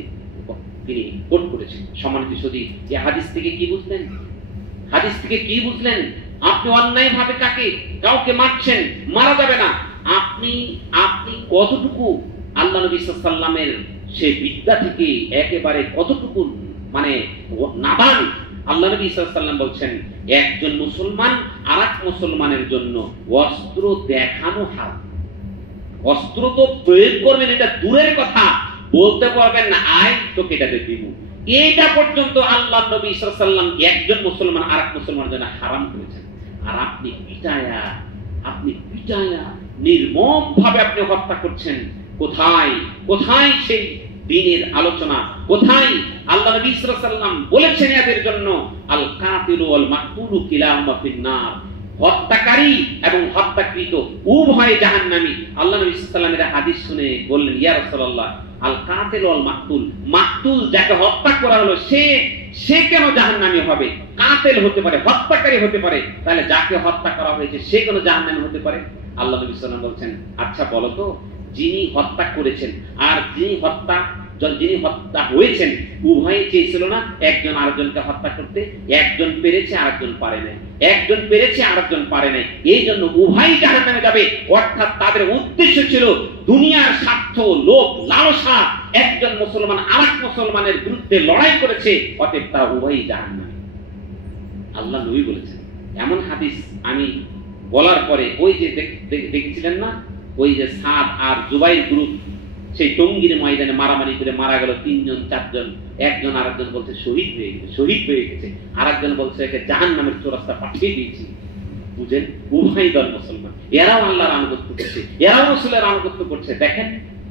তিনি কোট করেছেন। সম্মানিত সুধী, এই হাদিস থেকে কি বুঝলেন? হাদিস থেকে কি বুঝলেন? আপনি অন্যায়ভাবে কাউকে মারছেন, মারা যাবে না। আপনি কতটুকু আল্লাহ নবী সাল্লাল্লাহু আলাইহি ওয়াসাল্লামের সে বিদ্যা থেকে একেবারে কতটুকু মানে নাদান। আল্লাহ নবী সাল্লাল্লাহু আলাইহি ওয়াসাল্লাম বলছেন, একজন মুসলমান আরেক মুসলমানের জন্য অস্ত্র দেখানো হারাম। অস্ত্র তো প্রয়োগ করবেন এটা দূরের কথা, বলতে পারবেন না আয় তোকে এটা দিব, এটা পর্যন্ত আল্লাহ নবী সাল্লাল্লাহু আলাইহি ওয়াসাল্লাম একজন মুসলমান আরেক মুসলমানের জন্য হারাম করেছেন। আর আপনি পিটায়া নির্মম ভাবে আপনি হত্যা করছেন। কোথায় সেই দ্বীনের আলোচনা? কোথায় আল্লাহ নবী সাল্লাল্লাহু আলাইহি ওয়াসাল্লাম বলেছেন এদের জন্য, আল কাতিলু ওয়াল মাকতুলু কিলাহুমা ফিন-নার, হত্যাকারী এবং হত্যাকৃত উভয় জাহান্নামী। আল্লাহ নবী সাল্লাল্লাহু আলাইহি ওয়াসাল্লামের হাদিস শুনে বললেন, ইয়া রাসূলুল্লাহ, আল কাতিল ওয়াল মাকতুল যাকে হত্যা করা হলো সে কেন জাহান্নামী হবে? কাতিল হতে পারে, হত্যাকারী হতে পারে, তাহলে যাকে হত্যা করা হয়েছে সে কেন জাহান্নামী হতে পারে? আল্লাহ নবী সাল্লাল্লাহু আলাইহি ওয়াসাল্লাম বলছেন, আচ্ছা বলো তো, যিনি হত্যা করেছেন আর যিনি হত্যা যিনি হত্যা হয়েছেন উভয়ে চেয়েছিল না একজন আরেকজনকে হত্যা করতে, একজন পেরেছে আরেকজন পারে নাই, একজন পেরেছে আরেকজন পারে নাই, এই জন্য উভয় জাহান্নামে যাবে। অর্থাৎ তাদের উদ্দেশ্য ছিল দুনিয়ার স্বার্থ, লোভ, লালসা। একজন মুসলমান আরেক মুসলমানের বিরুদ্ধে লড়াই করেছে, অতএব তারা উভয়ই জাহান্নামে। আল্লাহ নবী বলেছেন। এমন হাদিস আমি বলার পরে ওই যে দেখেছিলেন না, ওই যে সাদ আর জুবাইর গ্রুপ সেই টঙ্গীর ময়দানে মারামারি করে মারা গেল 3 জন 4 জন। একজন আরেকজন বলছে শহীদ হয়ে গেছে, শহীদ হয়ে গেছে, আরেকজন বলছে একে জাহান্নামের চৌরাস্তা পাঠিয়ে দিয়েছি। বুঝেন, উভয় দল মুসলমান, এরাও আল্লাহর আনুগত্য করছে, এরাও রাসূলের আনুগত্য করছে। দেখেন,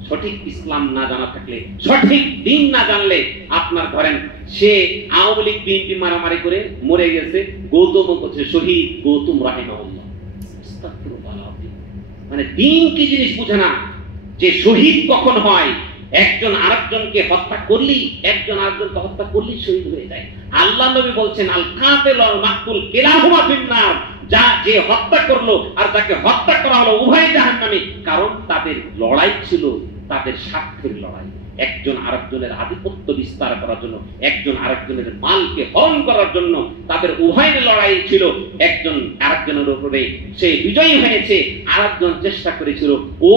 সঠিক ইসলাম না জানা থাকলে, সঠিক দিন না জানলে, আপনার ধরেন সে আওয়ামী লীগ বিএনপি মারামারি করে মরে গেছে, গৌতম করছে শহীদ গৌতম রাহিমাহুল্লাহ। মানে দিন কি জিনিস বুঝে না, যে শহীদ কখন হয়, একজন আরেকজনকে হত্যা করলেই, একজন আরেকজনকে হত্যা করলেই শহীদ হয়ে যায়। আল্লাহ নবী বলছেন আল কাতিল ওয়াল মাকতুল কিলাহুমা ফিন্নার, যে হত্যা করলো আর যাকে হত্যা করা হলো উভয় জাহান্নামী। কারণ তাদের লড়াই ছিল তাদের স্বার্থের লড়াই, একজন আরেকজনের আধিপত্য বিস্তার করার জন্য, একজন আরেকজনের মালকে হরণ করার জন্য তাদের উভয়ের লড়াই ছিল। একজন আরেকজনের উপরে সে বিজয়ী হয়েছে, আরেকজন চেষ্টা করেছিল, ও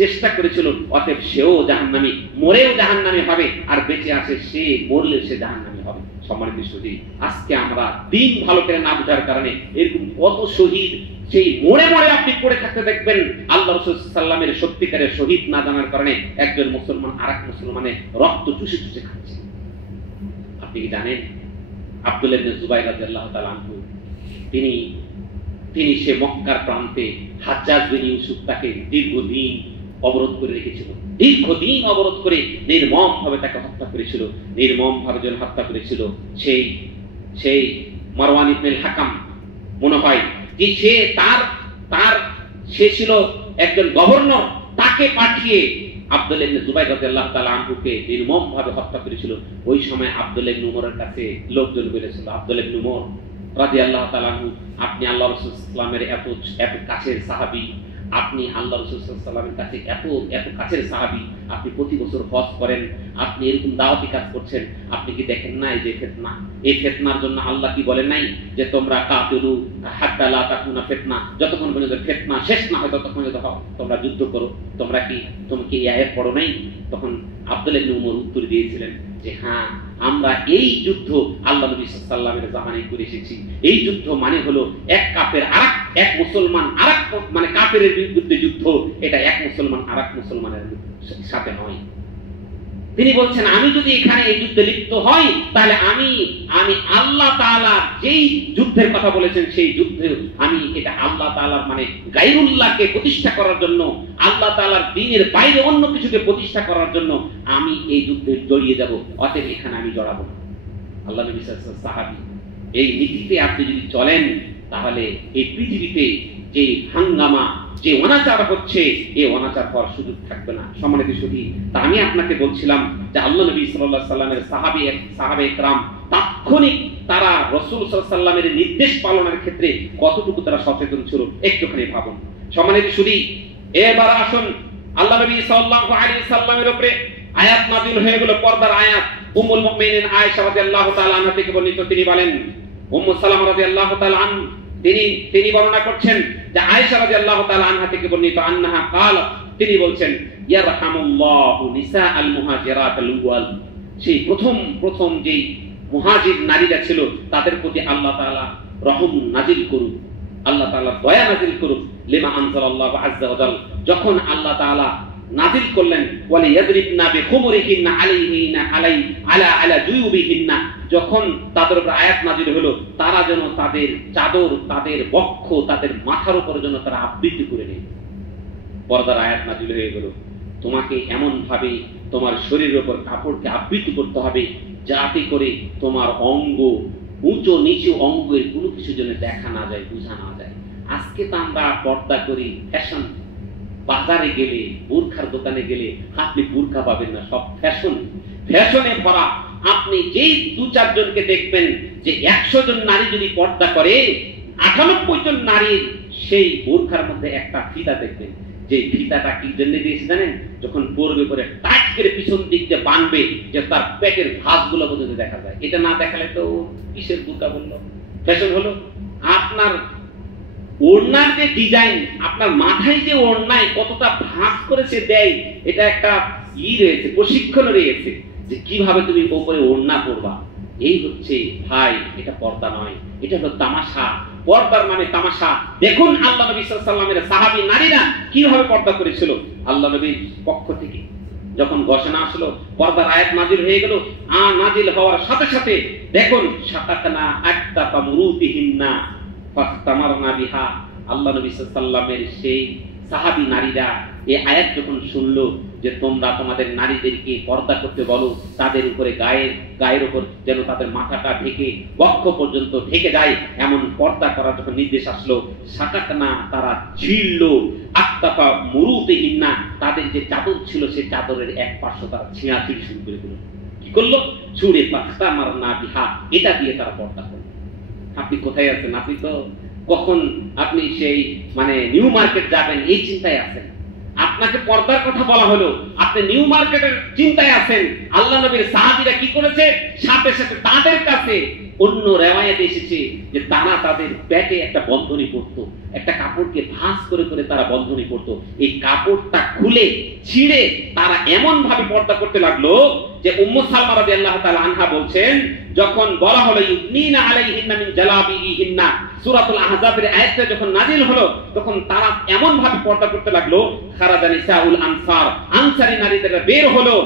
চেষ্টা করেছিল, অতএব সেও জাহান্নামী, মরেও জাহান্নামী হবে, আর বেঁচে আছে সে মরলে সে জাহান্নামী হবে। সম্মানিত সুধী, আজকে আমরা দিন ভালো করে না বুঝার কারণে এরকম কত শহীদ সেই মরে মরে আপনি পড়ে থাকতে দেখবেন। আল্লাহ রাসূল সাল্লাল্লাহু আলাইহি ওয়াসাল্লামের সত্যিকারের শহীদ না জানার কারণে একজন মুসলমান আরেক মুসলমানের রক্ত চুষে চুষে খাচ্ছে। আপনি কি জানেন আব্দুল্লাহ ইবনে জুবাইর রাদিয়াল্লাহু তাআলা আনহু, তিনি সে মক্কার প্রান্তে হাজ্জাজ বিন ইউসুফ তাকে দীর্ঘদিন অবরোধ করে রেখেছিল, দীর্ঘদিন অবরোধ করে নির্মম ভাবে তাকে হত্যা করেছিল, নির্মম ভাবে যেন হত্যা করেছিল সেই মারওয়ান ইবনে হাকাম, মনে হয় যে সে ছিল একজন গভর্নর, তাকে পাঠিয়ে আব্দুল্লাহ ইবনে জুবাইর রাদিয়াল্লাহু তাআলা আনহুকে নির্মম ভাবে হত্যা করেছিল। ওই সময় আব্দুল্লাহ ইবনে উমরের কাছে লোকজন বলেছিল, আব্দুল্লাহ ইবনে উমর রাদিয়াল্লাহু তাআলা আনহু, আপনি আল্লাহ রাসূল সাল্লাল্লাহু আলাইহি ওয়াসাল্লামের এত কাছের সাহাবী, আপনি আল্লাহ রাসূল সাল্লাল্লাহু আলাইহি ওয়াসাল্লামের কাছে এত কাছের সাহাবী, আপনি প্রতি বছর হজ করেন, আপনি এরকম দাওয়াতি কাজ করছেন, আপনি কি দেখেন না এই যে ফিতনা, এই ফিতনার জন্য আল্লাহ কি বলেন নাই যে তোমরা কাতিলু হাত্তা লা তাকুনা ফিতনা, যতক্ষণ পর্যন্ত ফিতনা শেষ না হয় ততক্ষণ পর্যন্ত তোমরা যুদ্ধ করো। তুমি কি এই আয়াত পড়ো নাই? তখন আব্দুল্লাহ ইবনে উমর উত্তর দিয়েছিলেন যে হ্যাঁ, আমরা এই যুদ্ধ আল্লাহ নবী সাল্লাল্লাহু আলাইহি ওয়াসাল্লামের জামানায় করে এসেছি। এই যুদ্ধ মানে হলো এক কাফের এক মুসলমান আরেক মানে কাফেরের বিরুদ্ধে যুদ্ধ, এটা এক মুসলমান আরেক মুসলমানের সাথে নয়। তিনি বলছেন আমি যদি এখানে এই যুদ্ধে লিপ্ত হই, তাহলে আমি আল্লাহ তাআলা যেই যুদ্ধের কথা বলেছেন সেই যুদ্ধে আমি এটা আল্লাহ তাআলার মানে গায়রুল্লাহকে প্রতিষ্ঠা করার জন্য, আল্লাহ তাআলার দ্বীনের বাইরে অন্য কিছুকে প্রতিষ্ঠা করার জন্য আমি এই যুদ্ধে জড়িয়ে যাব, অতএব এখানে আমি জড়াবো না। আল্লাহ নবী সাল্লাল্লাহু আলাইহি ওয়াসাল্লাম সাহাবী, এই নীতিতে আপনি যদি চলেন তাহলে এই পৃথিবীতে যে হাঙ্গামা, যে অনাচার হচ্ছে, এই অনাচার হওয়ার সুযোগ থাকবে না। সম্মানিত সুধী, তা আমি আপনাকে বলছিলাম যে আল্লাহ নবী সাল্লাল্লাহু আলাইহি ওয়াসাল্লামের সাহাবে کرام তাৎক্ষণিক তারা রাসূল সাল্লাল্লাহু আলাইহি ওয়াসাল্লামের নির্দেশ পালনের ক্ষেত্রে কতটুকু তারা সচেতন ছিল একটুখানি ভাবুন। সম্মানিত সুধী, এবার আসুন আল্লাহ নবী সাল্লাল্লাহু আলাইহি ওয়াসাল্লামের উপরে আয়াত নাযিল হয়ে গেল, পর্দার আয়াত। উম্মুল মুমিনিন আয়েশা রাদিয়াল্লাহু তাআলা আনহা থেকে বর্ণিত, তিনি বলেন, উম্মু সালামা রাদিয়াল্লাহু তাআলা তিনি বর্ণনা করছেন যে আয়েশা রাদিয়াল্লাহু তাআলা আনহা থেকে বর্ণিত আন্নাহা ক্বালাত, তিনি বলছেন ইয়ারহামুল্লাহু নিসাআল মুহাজিরাতাল আউয়াল, সেই প্রথম যেই মুহাজির নারীরা ছিল তাদের প্রতি আল্লাহ তাআলা রহম নাজিল করুন, আল্লাহ তাআলা দয়া নাজিল করুন। লিমা আনজালাল্লাহু আযজা ওয়া জাল, যখন আল্লাহ তাআলা নাজিল করলেন ওয়ালি ইয়াদরিবনা বিখুমুরিহিন্না আলাইহিনা আলা জুয়ুবিহিন্না, যখন তাদের উপর আয়াত নাজিল হলো তারা যেন তাদের চাদর, তাদের বক্ষ, তাদের মাথার উপর যেন তারা আবৃত করে নেয়। পর্দার আয়াত নাজিল হয়ে গেল, তোমাকে এমন ভাবে তোমার শরীরের উপর কাপড়কে আবৃত করতে হবে যাতে করে তোমার অঙ্গ, উঁচু নিচু অঙ্গের কোনো কিছু যেন দেখা না যায়, বোঝা না যায়। আজকে তো আমরা পর্দা করি ফ্যাশন, বাজারে গেলে, বোরখার দোকানে গেলে আপনি বোরখা পাবেন না, সব ফ্যাশনে ভরা। আপনি যেই 2-4 জনকে দেখবেন যে 100 জন নারী যদি পর্দা করে, 98 জন নারীর সেই বোরখার মধ্যে একটা ফিতা দেখবেন, যে ফিতাটা কি জন্য দিয়েছে জানেন? যখন পরবে পরে টাইট করে পিছন দিক দিয়ে বাঁধবে যে তার পেটের ভাঁজগুলো পর্যন্ত দেখা যায়। এটা না দেখালে তো কিসের বোরকা বললো, ফ্যাশন হলো। আপনার ওড়নার যে ডিজাইন, আপনার মাথায় যে ওড়নায় কতটা ভাঁজ করে সে দেয়, এটা একটা রয়েছে, প্রশিক্ষণ রয়েছে যে কিভাবে তুমি উপরে ওড়না পরবা। এই হচ্ছে ভাই, এটা পর্দা নয়, এটা হলো তামাশা। পর্দার মানে তামাশা। দেখুন আল্লাহ নবী সাল্লাল্লাহু আলাইহি ওয়াসাল্লামের সাহাবী নারীরা কিভাবে পর্দা করেছিল। আল্লাহ নবীর পক্ষ থেকে যখন ঘোষণা আসলো, পর্দার আয়াত নাজিল হয়ে গেল, নাজিল হওয়ার সাথে সাথে দেখুন শাতাকানা আত্তাকা মুরুতিহিন্না ফাস্তামারনা বিহা। আল্লাহ নবী সাল্লাল্লাহু আলাইহি ওয়াসাল্লামের সেই সাহাবী নারীরা এই আয়াত যখন শুনলো যে তোমরা তোমাদের নারীদেরকে পর্দা করতে বলো, তাদের উপরে গায়ের উপর যেন তাদের মাথাটা ঢেকে বক্ষ পর্যন্ত ঢেকে যায়, এমন পর্দা করার যখন নির্দেশ আসলো, সাকাতনা তারা ছিঁড়ল, আত্তাফা মুরুতিহিন্না তাদের যে চাদর ছিল সেই চাদরের এক পার্শ্ব তারা ছিঁড়াছিঁড়ি শুরু করে দিল। কি করলো? ছুঁড়ে ফাস্তামারনা বিহা, এটা দিয়ে তারা পর্দা করলো। আপনি কোথায় আছেন? আপনি তো কখন আপনি সেই নিউ মার্কেট যাবেন এই চিন্তায় আছেন। আপনাকে পর্দার কথা বলা হলো, আপনি নিউ মার্কেটের চিন্তায় আছেন। আল্লাহ নবীর সাহাবীরা কি করেছে? সাথে সাথে তাদের কাছে অন্য রেওয়ায়াতে এসেছে যে তারা তাদের পেটে একটা বন্ধনী পরতো, একটা কাপড়কে ভাঁজ করে করে তারা বন্ধনী পরতো। এই কাপড়টা খুলে ছিঁড়ে তারা এমন ভাবে পর্দা করতে লাগলো যে উম্মু সালমা রাদিয়াল্লাহু তাআলা আনহা বলছেন, যখন বলা হলো ইউদনিনা আলাইহিন্না মিন জালাবিবিহিন্না, সূরাতুল আহজাবের আয়াতটা যখন নাজিল হলো, তখন তারা এমন ভাবে পর্দা করতে লাগলো, খারাজা নিসাউল আনসার, আনসারী নারীদের বের হলো,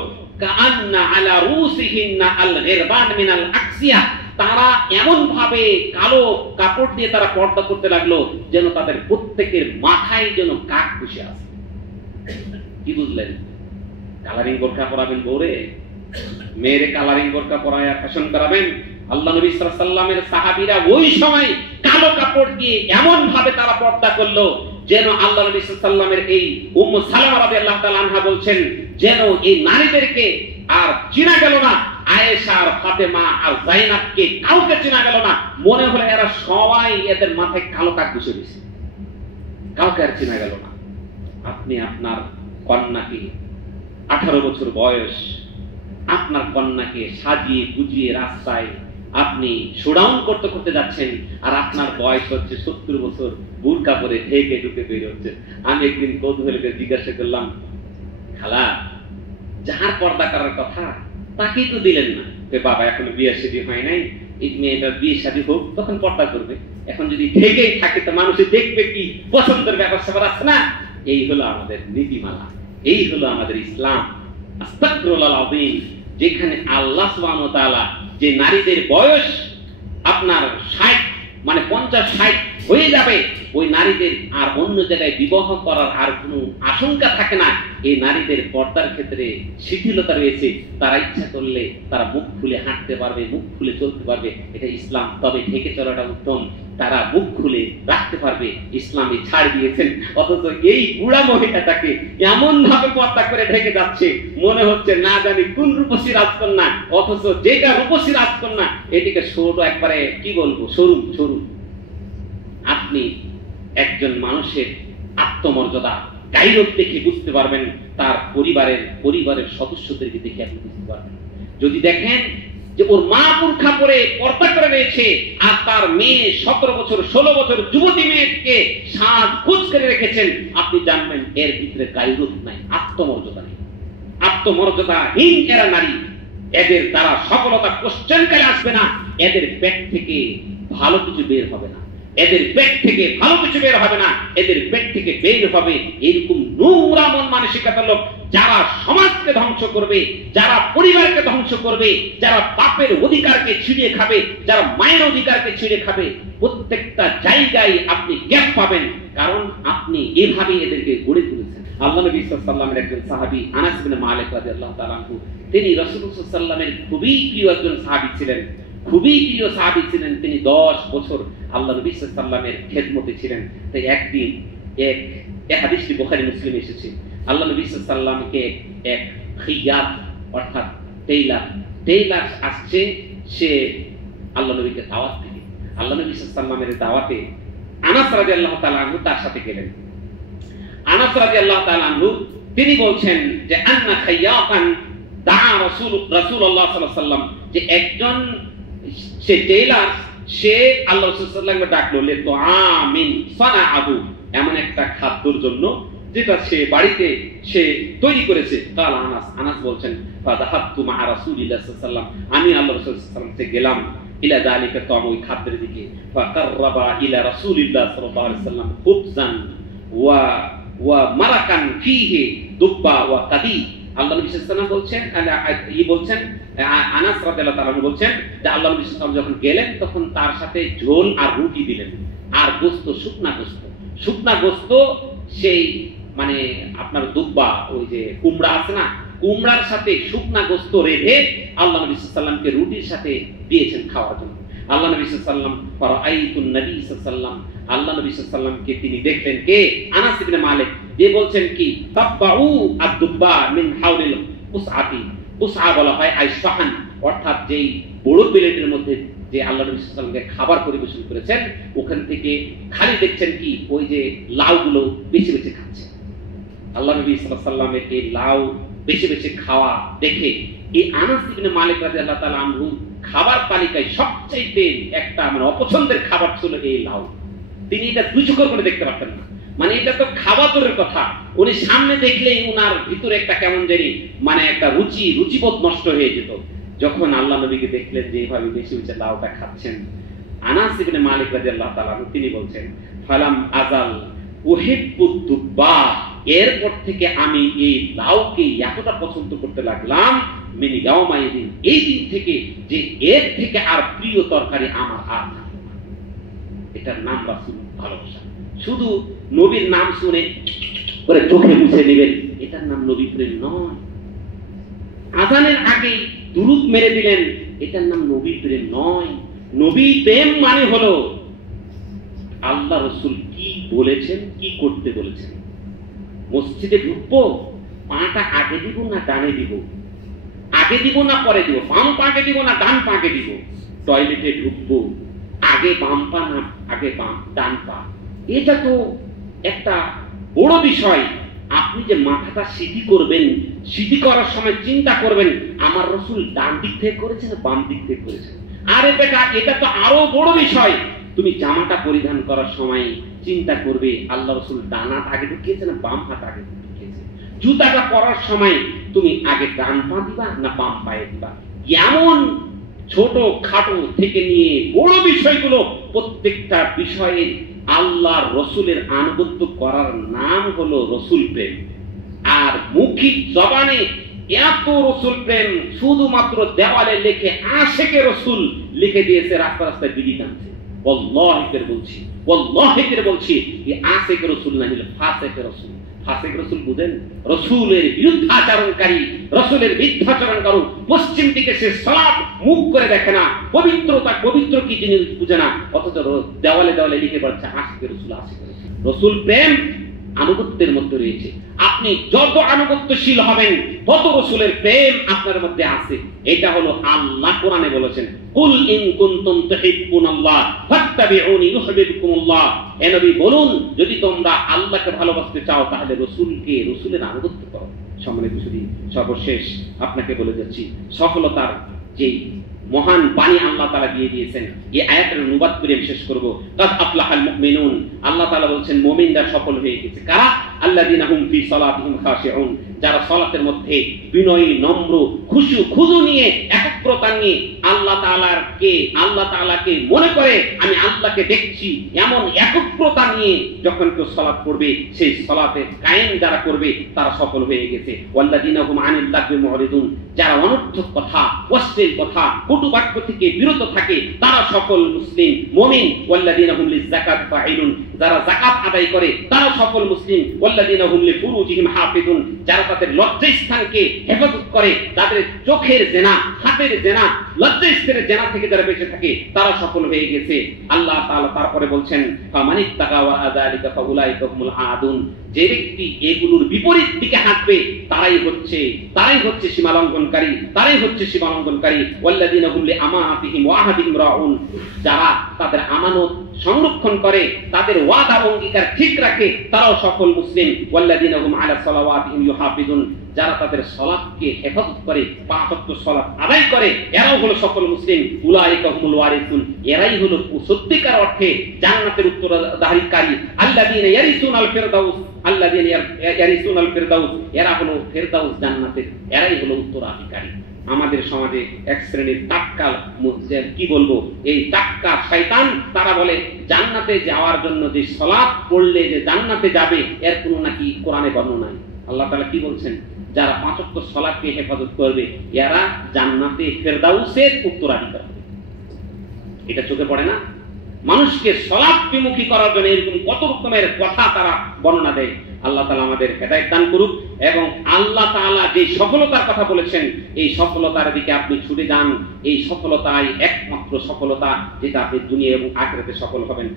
কাআন্না আলা রুসিহিন্না আল গিরবান মিনাল আকসিয়া, তারা এমন ভাবে কালো কাপড় দিয়ে তারা পর্দা করতে লাগলো যেন তাদের প্রত্যেকের মাথায় যেন কাক বসে আছে। কি বুঝলেন? কালারিং বোরকা পরাবেন বউরে, মেয়েরে কালারিং বোরকা পরায়া ফ্যাশন করাবেন। আল্লাহ নবী সাল্লাল্লাহু আলাইহি ওয়াসাল্লামের সাহাবীরা ওই সময় কালো কাপড় দিয়ে এমন ভাবে তারা পর্দা করলো যেন আল্লাহ নবী সাল্লাল্লাহু আলাইহি ওয়াসাল্লামের এই উম্মু সালামা রাদিয়াল্লাহু তাআলা আনহা বলছেন যেন এই নারীদেরকে আর চিনা গেল না, আয়েশা আর ফাতেমা আর জাইনাবকে কাউকে চেনা গেল না। মনে হলো এরা সবাই এদের মাথায় কালো কাক বসে গেছে, কাউকে আর চেনা গেল না। আপনি আপনার কন্যাকে 18 বছর বয়স, আপনার কন্যাকে সাজিয়ে গুজিয়ে রাস্তায় আপনি শোডাউন করতে করতে যাচ্ছেন, আর আপনার বয়স হচ্ছে 70 বছর, বুরকা পরে ঢেকে ঢুকে বের হচ্ছে। আমি একদিন কৌতূহলকে জিজ্ঞাসা করলাম, খালা যার পর্দা করার কথা তাকেই তো দিলেন না। বাবা এখনো বিয়ে শাদী হয় নাই, এই মেয়েটার বিয়ে শাদী হোক তখন পর্দা করবে, এখন যদি ঢেকেই থাকে তো মানুষে দেখবে কি, পছন্দের ব্যাপার স্যাপার আছে না। এই হলো আমাদের নীতিমালা, এই হলো আমাদের ইসলাম। আস্তাগফিরুল্লাহ আযীম। যেখানে আল্লাহ সুবহানাহু ওয়া তাআলা যে নারীদের বয়স আপনার 60 50-60 হয়ে যাবে, ওই নারীদের আর অন্য জায়গায় বিবাহ করার আর কোনো আশঙ্কা থাকে না। এই নারীদের পর্দার ক্ষেত্রে শিথিলতা রয়েছে, তারা ইচ্ছা করলে তারা মুখ খুলে হাঁটতে পারবে, মুখ খুলে চলতে পারবে, এটা ইসলাম। তবে ঢেকে চলাটা উত্তম, তারা মুখ খুলে রাখতে পারবে, ইসলামে ছাড় দিয়েছেন। অথচ এই বুড়া মহিলাটাকে এমন ভাবে পর্দা করে ঢেকে যাচ্ছে, মনে হচ্ছে না জানি কোন রূপসী রাজকন্যা, অথচ যেটা রূপসী রাজকন্যা এটিকে ছোট একবারে কি বলবো সরু। আপনি একজন মানুষের আত্মমর্যাদা গায়রত দেখে বুঝতে পারবেন, তার পরিবারের সদস্যদেরকে দেখে আপনি বুঝতে পারবেন। যদি দেখেন যে ওর মা বুরখা পরে পর্দা করে রয়েছে, আর তার মেয়ে 17 বছর 16 বছর যুবতী মেয়েকে সাজগোজ করে রেখেছেন, আপনি জানবেন এর ভিতরে গায়রত নাই, আত্মমর্যাদা নেই, আত্মমর্যাদাহীন এরা নারী। এদের দ্বারা সফলতা কোশ্চেনকালে আসবে না, এদের পেট থেকে ভালো কিছু বের হবে না, এদের পেট থেকে ভালো কিছু বের হবে না, এদের পেট থেকে বের হবে এরকম নোংরা মন মানসিকতার লোক, যারা সমাজকে ধ্বংস করবে, যারা পরিবারকে ধ্বংস করবে, যারা বাপের অধিকারকে ছিনিয়ে খাবে, যারা মায়ের অধিকারকে ছিনিয়ে খাবে। প্রত্যেকটা জায়গায় আপনি গ্যাপ পাবেন, কারণ আপনি এভাবে এদেরকে গড়ে তুলেছেন। আল্লাহ নবী সাল্লাল্লাহু আলাইহি ওয়াসাল্লামের একজন সাহাবী আনাস ইবনে মালিক রাদিয়াল্লাহু তাআলা আনহু, তিনি রাসূলুল্লাহ সাল্লাল্লাহু আলাইহি ওয়াসাল্লামের খুবই প্রিয় একজন সাহাবী ছিলেন, খুবই প্রিয় সাহাবী ছিলেন। তিনি 10 বছর আল্লাহ নবী সাল্লাল্লাহু আলাইহি ওয়াসাল্লামের খেদমতে ছিলেন। তাই একদিন এক হাদিসটি বুখারী মুসলিমে এসেছে, আল্লাহ নবী সাল্লাল্লাহু আলাইহি ওয়াসাল্লামকে এক খিয়াত অর্থাৎ টেইলার আসছে, সে আল্লাহ নবীকে দাওয়াত দিবে। আল্লাহ নবী সাল্লাল্লাহু আলাইহি ওয়াসাল্লামের দাওয়াতে আনাস রাদিয়াল্লাহু তাআলা আনহু তার সাথে গেলেন। আনাস রাদিয়াল্লাহু তাআলা আনহু তিনি বলছেন যে আন্না খাইয়াতান দাআ রাসূলুল্লাহ সাল্লাল্লাহু আলাইহি ওয়াসাল্লাম, যে একজন সে টেইলার, সে আল্লাহ রাসূল সাল্লাল্লাহু আলাইহি ওয়াসাল্লাম ডাকলো লে তো আমিন সানাআহু, এমন একটা খাদ্যর জন্য যেটা সে বাড়িতে সে তৈরি করেছে। কাল আনাস বলছেন ফাযাহাবতু মা রাসূলিল্লাহ সাল্লাল্লাহু আলাইহি ওয়াসাল্লাম, আমি আল্লাহ রাসূল সাল্লাল্লাহু আলাইহি ওয়াসাল্লাম থেকে গেলাম ইলা যালিকা, তো ওই খাদ্যের দিকে। ফাকাররাবা ইলা রাসূলিল্লাহ সাল্লাল্লাহু আলাইহি ওয়াসাল্লাম খুবজান ওয়া মারাকান ফিহি দুব্বা ওয়া কাদি। আল্লাহ নবী সাল্লাল্লাহু আলাইহি ওয়াসাল্লাম বলছেন আনাস রাদিয়াল্লাহু তাআলা বলছেন যে আল্লাহ নবী সাল্লাল্লাহু আলাইহি ওয়াসাল্লাম যখন গেলেন তখন তার সাথে ঝোল আর রুটি দিলেন, আর গোশত, শুকনা গোশত, সেই মানে আপনার দুব্বা, ওই যে কুমড়া আছে না, কুমড়ার সাথে শুকনা গোশত রেঁধে আল্লাহ নবী সাল্লাল্লাহু আলাইহি ওয়াসাল্লামকে রুটির সাথে দিয়েছেন খাওয়ার জন্য। আল্লাহ নবী সাল্লাল্লাহু আলাইহি ওয়াসাল্লাম ফারাআইতুন নবী সাল্লাল্লাহু আলাইহি ওয়াসাল্লাম, আল্লাহ নবী সাল্লাল্লাহু আলাইহি ওয়াসাল্লামকে তিনি দেখলেন। কে? আনাস ইবনে মালিক, যে বলছেন কি তাব্বাউ আদ-দুব্বা মিন হাওলিল কুসআতি, কুসআ বলা হয় আইসফাহান, অর্থাৎ যেই বড় প্লেটের মধ্যে যে আল্লাহ নবী সাল্লাল্লাহু আলাইহি ওয়াসাল্লামকে খাবার পরিবেশন করেছেন, ওখান থেকে খালি দেখছেন কি ওই যে লাউগুলো বেছে বেছে খাচ্ছে। আল্লাহ নবী সাল্লাল্লাহু আলাইহি ওয়াসাল্লামের এই লাউ বেছে বেছে খাওয়া দেখে এই আনাস ইবনে মালিক রাদিয়াল্লাহু তাআলা আনহু খাবার তালিকায় সবচেয়ে একটা মানে অপছন্দের খাবার ছিল এই লাউ। তিনি এটা দুচোখের করে দেখতে পারতেন না, মানে এটা তো খাবারের কথা, উনি সামনে দেখলেই উনার ভিতরে একটা কেমন জানি মানে একটা রুচিবোধ নষ্ট হয়ে যেত। যখন আল্লাহ নবীকে দেখলেন যে এইভাবে বেশি বেশি লাউটা খাচ্ছেন, আনাস ইবনে মালিক রাদিয়াল্লাহু তাআলা তিনি বলছেন ফালাম আজাল উহিব্বুদ দুব্বা, এরপর থেকে আমি এই লাউকে এতটা পছন্দ করতে লাগলাম মিনি ইয়াউমাইদিন, এই দিন থেকে, যে এর থেকে আর প্রিয় তরকারি আমার আর থাকলো না। এটার নাম রাসূল ভালোবাসা। শুধু নবীর নাম শুনে করে চোখে মুছে নেবেন, এটার নাম নবী প্রেম নয়। আজানের আগে দুরূদ মেরে দিলেন, এটার নাম নবী প্রেম নয়। নবী প্রেম মানে হলো আল্লাহ রাসূল কি বলেছেন, কি করতে বলেছেন। মসজিদে ঢুকবো, পাটা আগে দিব না ডানে দিব, আগে দিব না পরে দিব, বাম পাকে দিব না ডান পাকে দিব। টয়লেটে ঢুকবো, আগে বাম পা না আগে ডান পা, এটা তো একটা বড় বিষয়। আপনি যে মাথাটা সিধি করবেন, সিধি করার সময় চিন্তা করবেন আমার রাসূল ডান দিক থেকে করেছেন বাম দিক থেকে করেছেন। আরে বেটা, এটা তো আরো বড় বিষয়। তুমি জামাটা পরিধান করার সময় চিন্তা করবে আল্লাহ রাসূল ডান হাত আগে ঢুকিয়েছে না বাম হাত আগে ঢুকিয়েছে। জুতাটা পরার সময় তুমি আগে ডান পা দিবা না বাম পায়ে দিবা। এমন ছোট খাটো থেকে নিয়ে বড় বিষয়গুলো, প্রত্যেকটা বিষয়ে আল্লাহর রাসূলের আনুগত্য করার নাম হলো রাসূল প্রেম। আর মৌখিক জবানে এত রাসূল প্রেম শুধুমাত্র দেওয়ালে লিখে আশেকে রাসূল লিখে দিয়েছে, রাস্তা রাস্তায় বিলি টানছে। ওয়াল্লাহি করে বলছি এই আশেকে রাসূল না হলে ফাসেকে রাসূল। ফাসেক রাসূল বুঝেন? রাসূলের বিরুদ্ধাচরণকারী, রাসূলের মিথ্যাচরণকারী। পশ্চিম দিকে সে সালাত মুখ করে দেখে না, পবিত্র কি জিনিস বুঝে না, অথচ দেওয়ালে দেওয়ালে লিখে পড়ছে আশেকে রাসূল, আশেকে রাসূল। রাসূল প্রেম আনুগত্যের মধ্যে রয়েছে। আপনি যত আনুগত্যশীল হবেন তত রাসূলের প্রেম আপনার মধ্যে আছে। এটা হলো আল্লাহ কোরআনে বলেছেন, কুল ইন কুনতুম তুহিব্বুনাল্লাহ ফাত্তাবিউনি ইউহিব্বুকুমুল্লাহ। এ নবী বলুন, যদি তোমরা আল্লাহকে ভালোবাসতে চাও তাহলে রাসূলের আনুগত্য করো। সম্মানিত সুধী, সর্বশেষ আপনাকে বলে যাচ্ছি, সফলতার যেই মহান বাণী আল্লাহ তাআলা দিয়ে দিয়েছেন, এই আয়াতের অনুবাদ করে শেষ করব। কাদ আফলাহাল মুমিনুন, আল্লাহ তাআলা বলছেন মুমিনরা সফল হয়ে গেছে। কারা? আল্লাযীনা হুম ফি সালাতিহিম খাশিউন, যারা সালাতের মধ্যে বিনয়ী, নম্র, খুশু নিয়ে, একগ্রতা নিয়ে আল্লাহ তাআলাকে মনে করে আমি আল্লাহকে দেখছি, এমন একগ্রতা নিয়ে যখন কেউ সালাত পড়বে, সেই সালাতে কায়েম যারা করবে তারা সফল হয়ে গেছে। ওয়াল্লাযীনা হুম আনিল লাগবি মুরিদুন, যারা অনর্থক কথা, অশ্লীল কথা, কটু বাক্য থেকে বিরত থাকে তারা সফল মুসলিম মুমিন। ওয়াল্লাযীনা হুম লিযাকাত ফাঈলুন, যারা যাকাত আদায় করে তারা সফল মুসলিম। ওয়াল্লাযীনা হুম লিফুরুজিহিম হাফিজুন, যারা তাদের লজ্জাস্থানকে হেফাজত করে, তাদের চোখের জেনা, হাতের জেনা, লজ্জাস্থানের জেনা থেকে যারা বেঁচে থাকে তারা সফল হয়ে গেছে। আল্লাহ তাআলা তারপরে বলছেন ফামানিত্তাকা ওয়া আযালিকা ফাউলাইকা হুমুল আদুন, যে ব্যক্তি এগুলোর বিপরীত দিকে হাঁটবে তারাই হচ্ছে সীমালঙ্ঘনকারী ওয়াল্লাযীনা হুম লিআমানাতিহিম ওয়া আহদিহিম রাউন, যারা তাদের আমানত সংরক্ষণ করে, তাদের ওয়াদা অঙ্গীকার ঠিক রাখে, তারাও সফল মুসলিম। ওয়াল্লাযীনা হুম আলা সালাওয়াতিহিম ইউহাফিজুন, যারা তাদের সালাতকে হেফাজত করে, পাঁচ ওয়াক্ত সালাত আদায় করে, এরাও হলো সফল মুসলিম। উলাইকা হুমুল ওয়ারিসুন, এরাই হলো সত্যিকার অর্থে জান্নাতের উত্তরাধিকারী। আল্লাযীনা ইয়ারিসুনাল ফিরদাউস, এরা হলো ফেরদাউস জান্নাতের, এরাই হলো উত্তরাধিকারী। আমাদের সমাজে এক শ্রেণীর টাক্কা, কি বলবো, এই টাক্কা শয়তান, তারা বলে জান্নাতে যাওয়ার জন্য যে সালাত পড়লে যে জান্নাতে যাবে, এর কোনো নাকি কোরআনে বর্ণনা নাই। আল্লাহ তাআলা কি বলছেন? যারা পাঁচ ওয়াক্ত সালাতকে হেফাজত করবে এরা জান্নাতে ফেরদাউসের উত্তরাধিকারী হবে। এটা চোখে পড়ে না? মানুষকে সালাত বিমুখী করার জন্য এরকম কত রকমের কথা তারা বর্ণনা দেয়। আল্লাহ তাআলা আমাদের হেদায়েত দান করুক, এবং আল্লাহ তাআলা যে সফলতার কথা বলেছেন এই সফলতার দিকে আপনি ছুটে যান। এই সফলতাই একমাত্র সফলতা, যেটা আপনি দুনিয়া এবং আখিরাতে সফল হবেন।